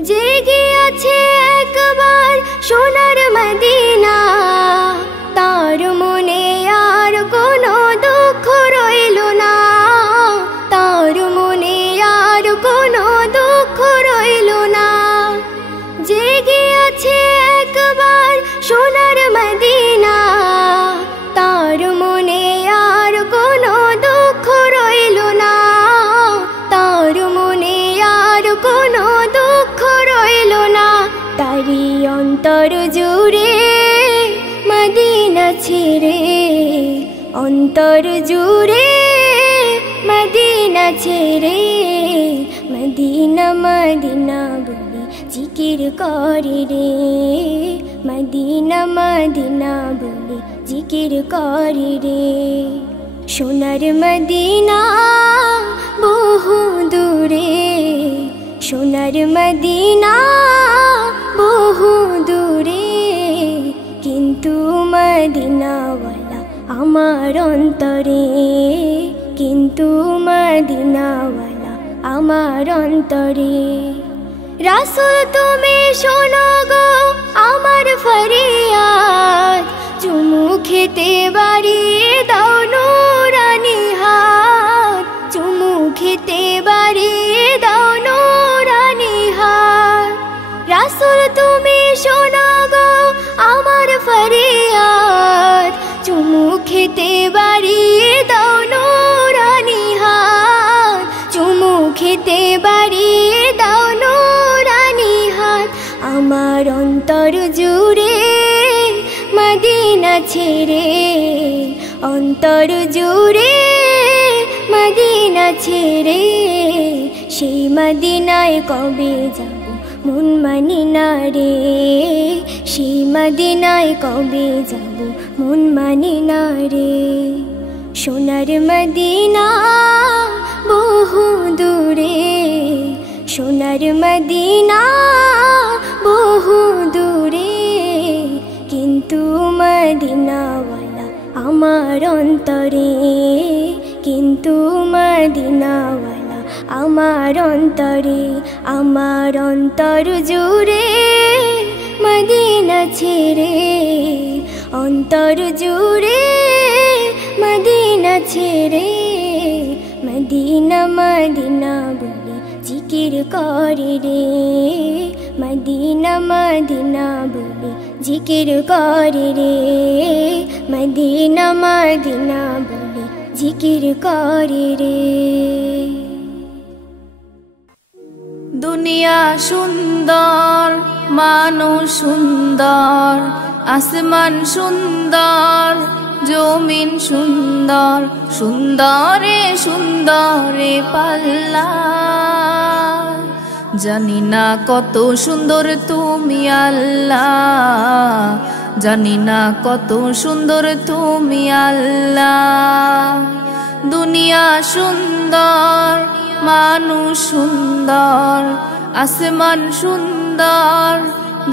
জেগে আছে একবার সোনার মদিনা, তার মনে আর কোনো দুঃখ রইল না, তার মনে আর কোনো দুঃখ রইল না। জেগে আছে একবার সোনার মদিনা, তার মনে আর কোনো দুঃখ রইল না, তার মনে আর কোনো দুঃখ রইল না। তারি অন্তর জুড়ে মদিনা ছেড়ে, অন্তর জুড়ে মদিনা ছেড়ে, মদিনা মদিনা বলে জিকির করে রে, মদিনা মদিনা বলে জিকির করে রে। সোনার মদিনা বহু দূরে, সোনার মদিনা বহু দূরে, কিন্তু মদিনাওয়ালা আমার অন্তরে, কিন্তু মদিনাওয়ালা আমার অন্তরে। রাসূল তুমি শোনো গো আমার ফরিয়াদ, চুমু খেতে বাড়িয়ে দাও নূরানি হাত, চুমু খেতে বাড়িয়ে দাও নূরানি হাত। রাসূল তুমি শোনো গো আমার ফরিয়াদ, চুমু খেতে বাড়িয়ে দাও নূরানি হাত, চুমু খেতে বাড়িয়ে দাও নূরানি হাত। আমার অন্তর জুড়ে মদিনা ছেড়ে, অন্তর জুড়ে মদিনা ছেড়ে, সেই মদিনায় কবে যাব মন মানি না রে, সেই মদিনায় কবে যাব মন মানি না রে। সোনার মদিনা বহু দূরে, সোনার মদিনা বহু দূরে, কিন্তু মদিনাওয়ালা আমার অন্তরে, কিন্তু মদিনাওয়ালা আমার অন্তরে, আমার অন্তর জুড়ে মদিনা ছেড়ে, অন্তর জুড়ে মদিনা ছেড়ে, মদিনা মদিনা বলে জিকির করে রে, মদিনা মদিনা বলে জিকির করে রে, মদিনা মদিনা বলে জিকির করে রে। দুনিয়া সুন্দর, মানুষ সুন্দর, আসমান সুন্দর, জমিন সুন্দর, সুন্দরে সুন্দরে পাল্লা। জানি না কত সুন্দর তুমি আল্লাহ, জানি না কত সুন্দর তুমি আল্লাহ। দুনিয়া সুন্দর, মানুষ সুন্দর, আসমান সুন্দর,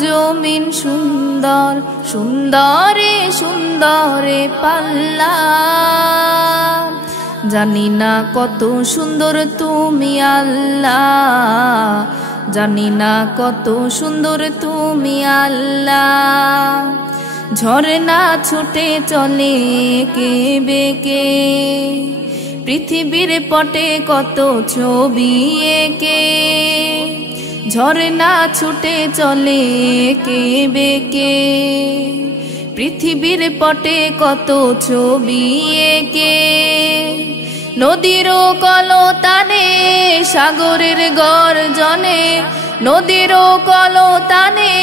জমিন সুন্দর, সুন্দরে সুন্দরে পাল্লা। জানি না কত সুন্দর তুমি আল্লাহ, জানি না কত সুন্দর তুমি আল্লাহ। ঝরনা ছুটে চলে কে বেকে, পৃথিবীর পটে কত ছবি এঁকে। ঝরনা ছুটে চলে কে বেকে, পৃথিবীর পটে কত ছবি এঁকে। নদীর কলতানে সাগরের গর্জনে, নদীর কলতানে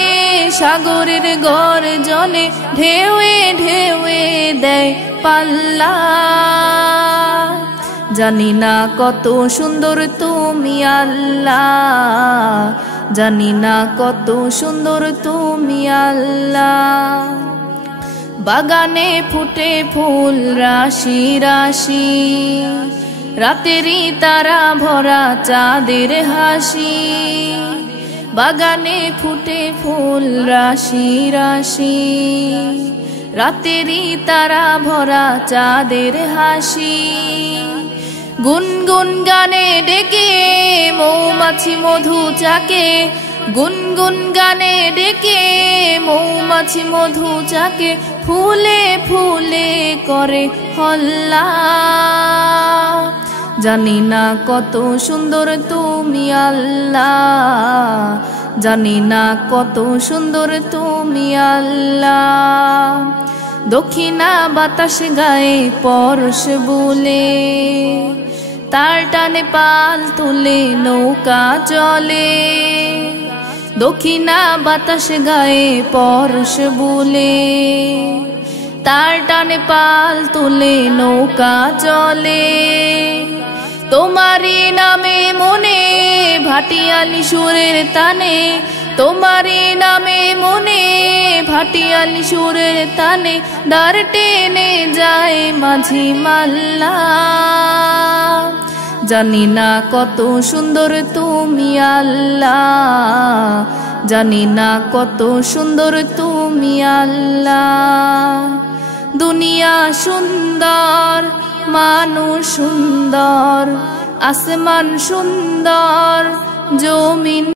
সাগরের গর্জনে, ঢেউয়ে ঢেউয়ে দেয় পাল্লা। জানি না কত সুন্দর তুমি আল্লাহ, জানি না কত সুন্দর তুমি আল্লাহ। বাগানে ফুটে ফুল রাশি রাশি, রাতেরই তারা ভরা চাঁদের হাসি। বাগানে ফুটে ফুল রাশি রাশি, রাতেরই তারা ভরা চাঁদের হাসি। গুনগুন গানে ডেকে মৌমাছি মধু চাকে, গুনগুন গানে ডেকে মৌমাছি মধু চাকে। ফুলে ফুলে করে হল্লা, জানি না কত সুন্দর তুমি আল্লাহ, জানি না কত সুন্দর তুমি আল্লাহ। দক্ষিণা বাতাস গায়ে পরশ বুলে, তার টানে পাল তুলে নৌকা চলে। দক্ষিণা বাতাস গায়ে পরশ বুলে, তার টানে পাল তুলে নৌকা চলে। তোমারই নামে মনে ভাটিয়ালি সুরের তানে, তোমারই নামে মনে ভাটিয়ালি সুরের তানে। দ্বার টেনে যায় মাঝি মাল্লা, জানি না কত সুন্দর তুমি আল্লাহ, জানি না কত সুন্দর তুমি আল্লাহ। দুনিয়া সুন্দর, মানুষ সুন্দর, আসমান সুন্দর, জমিন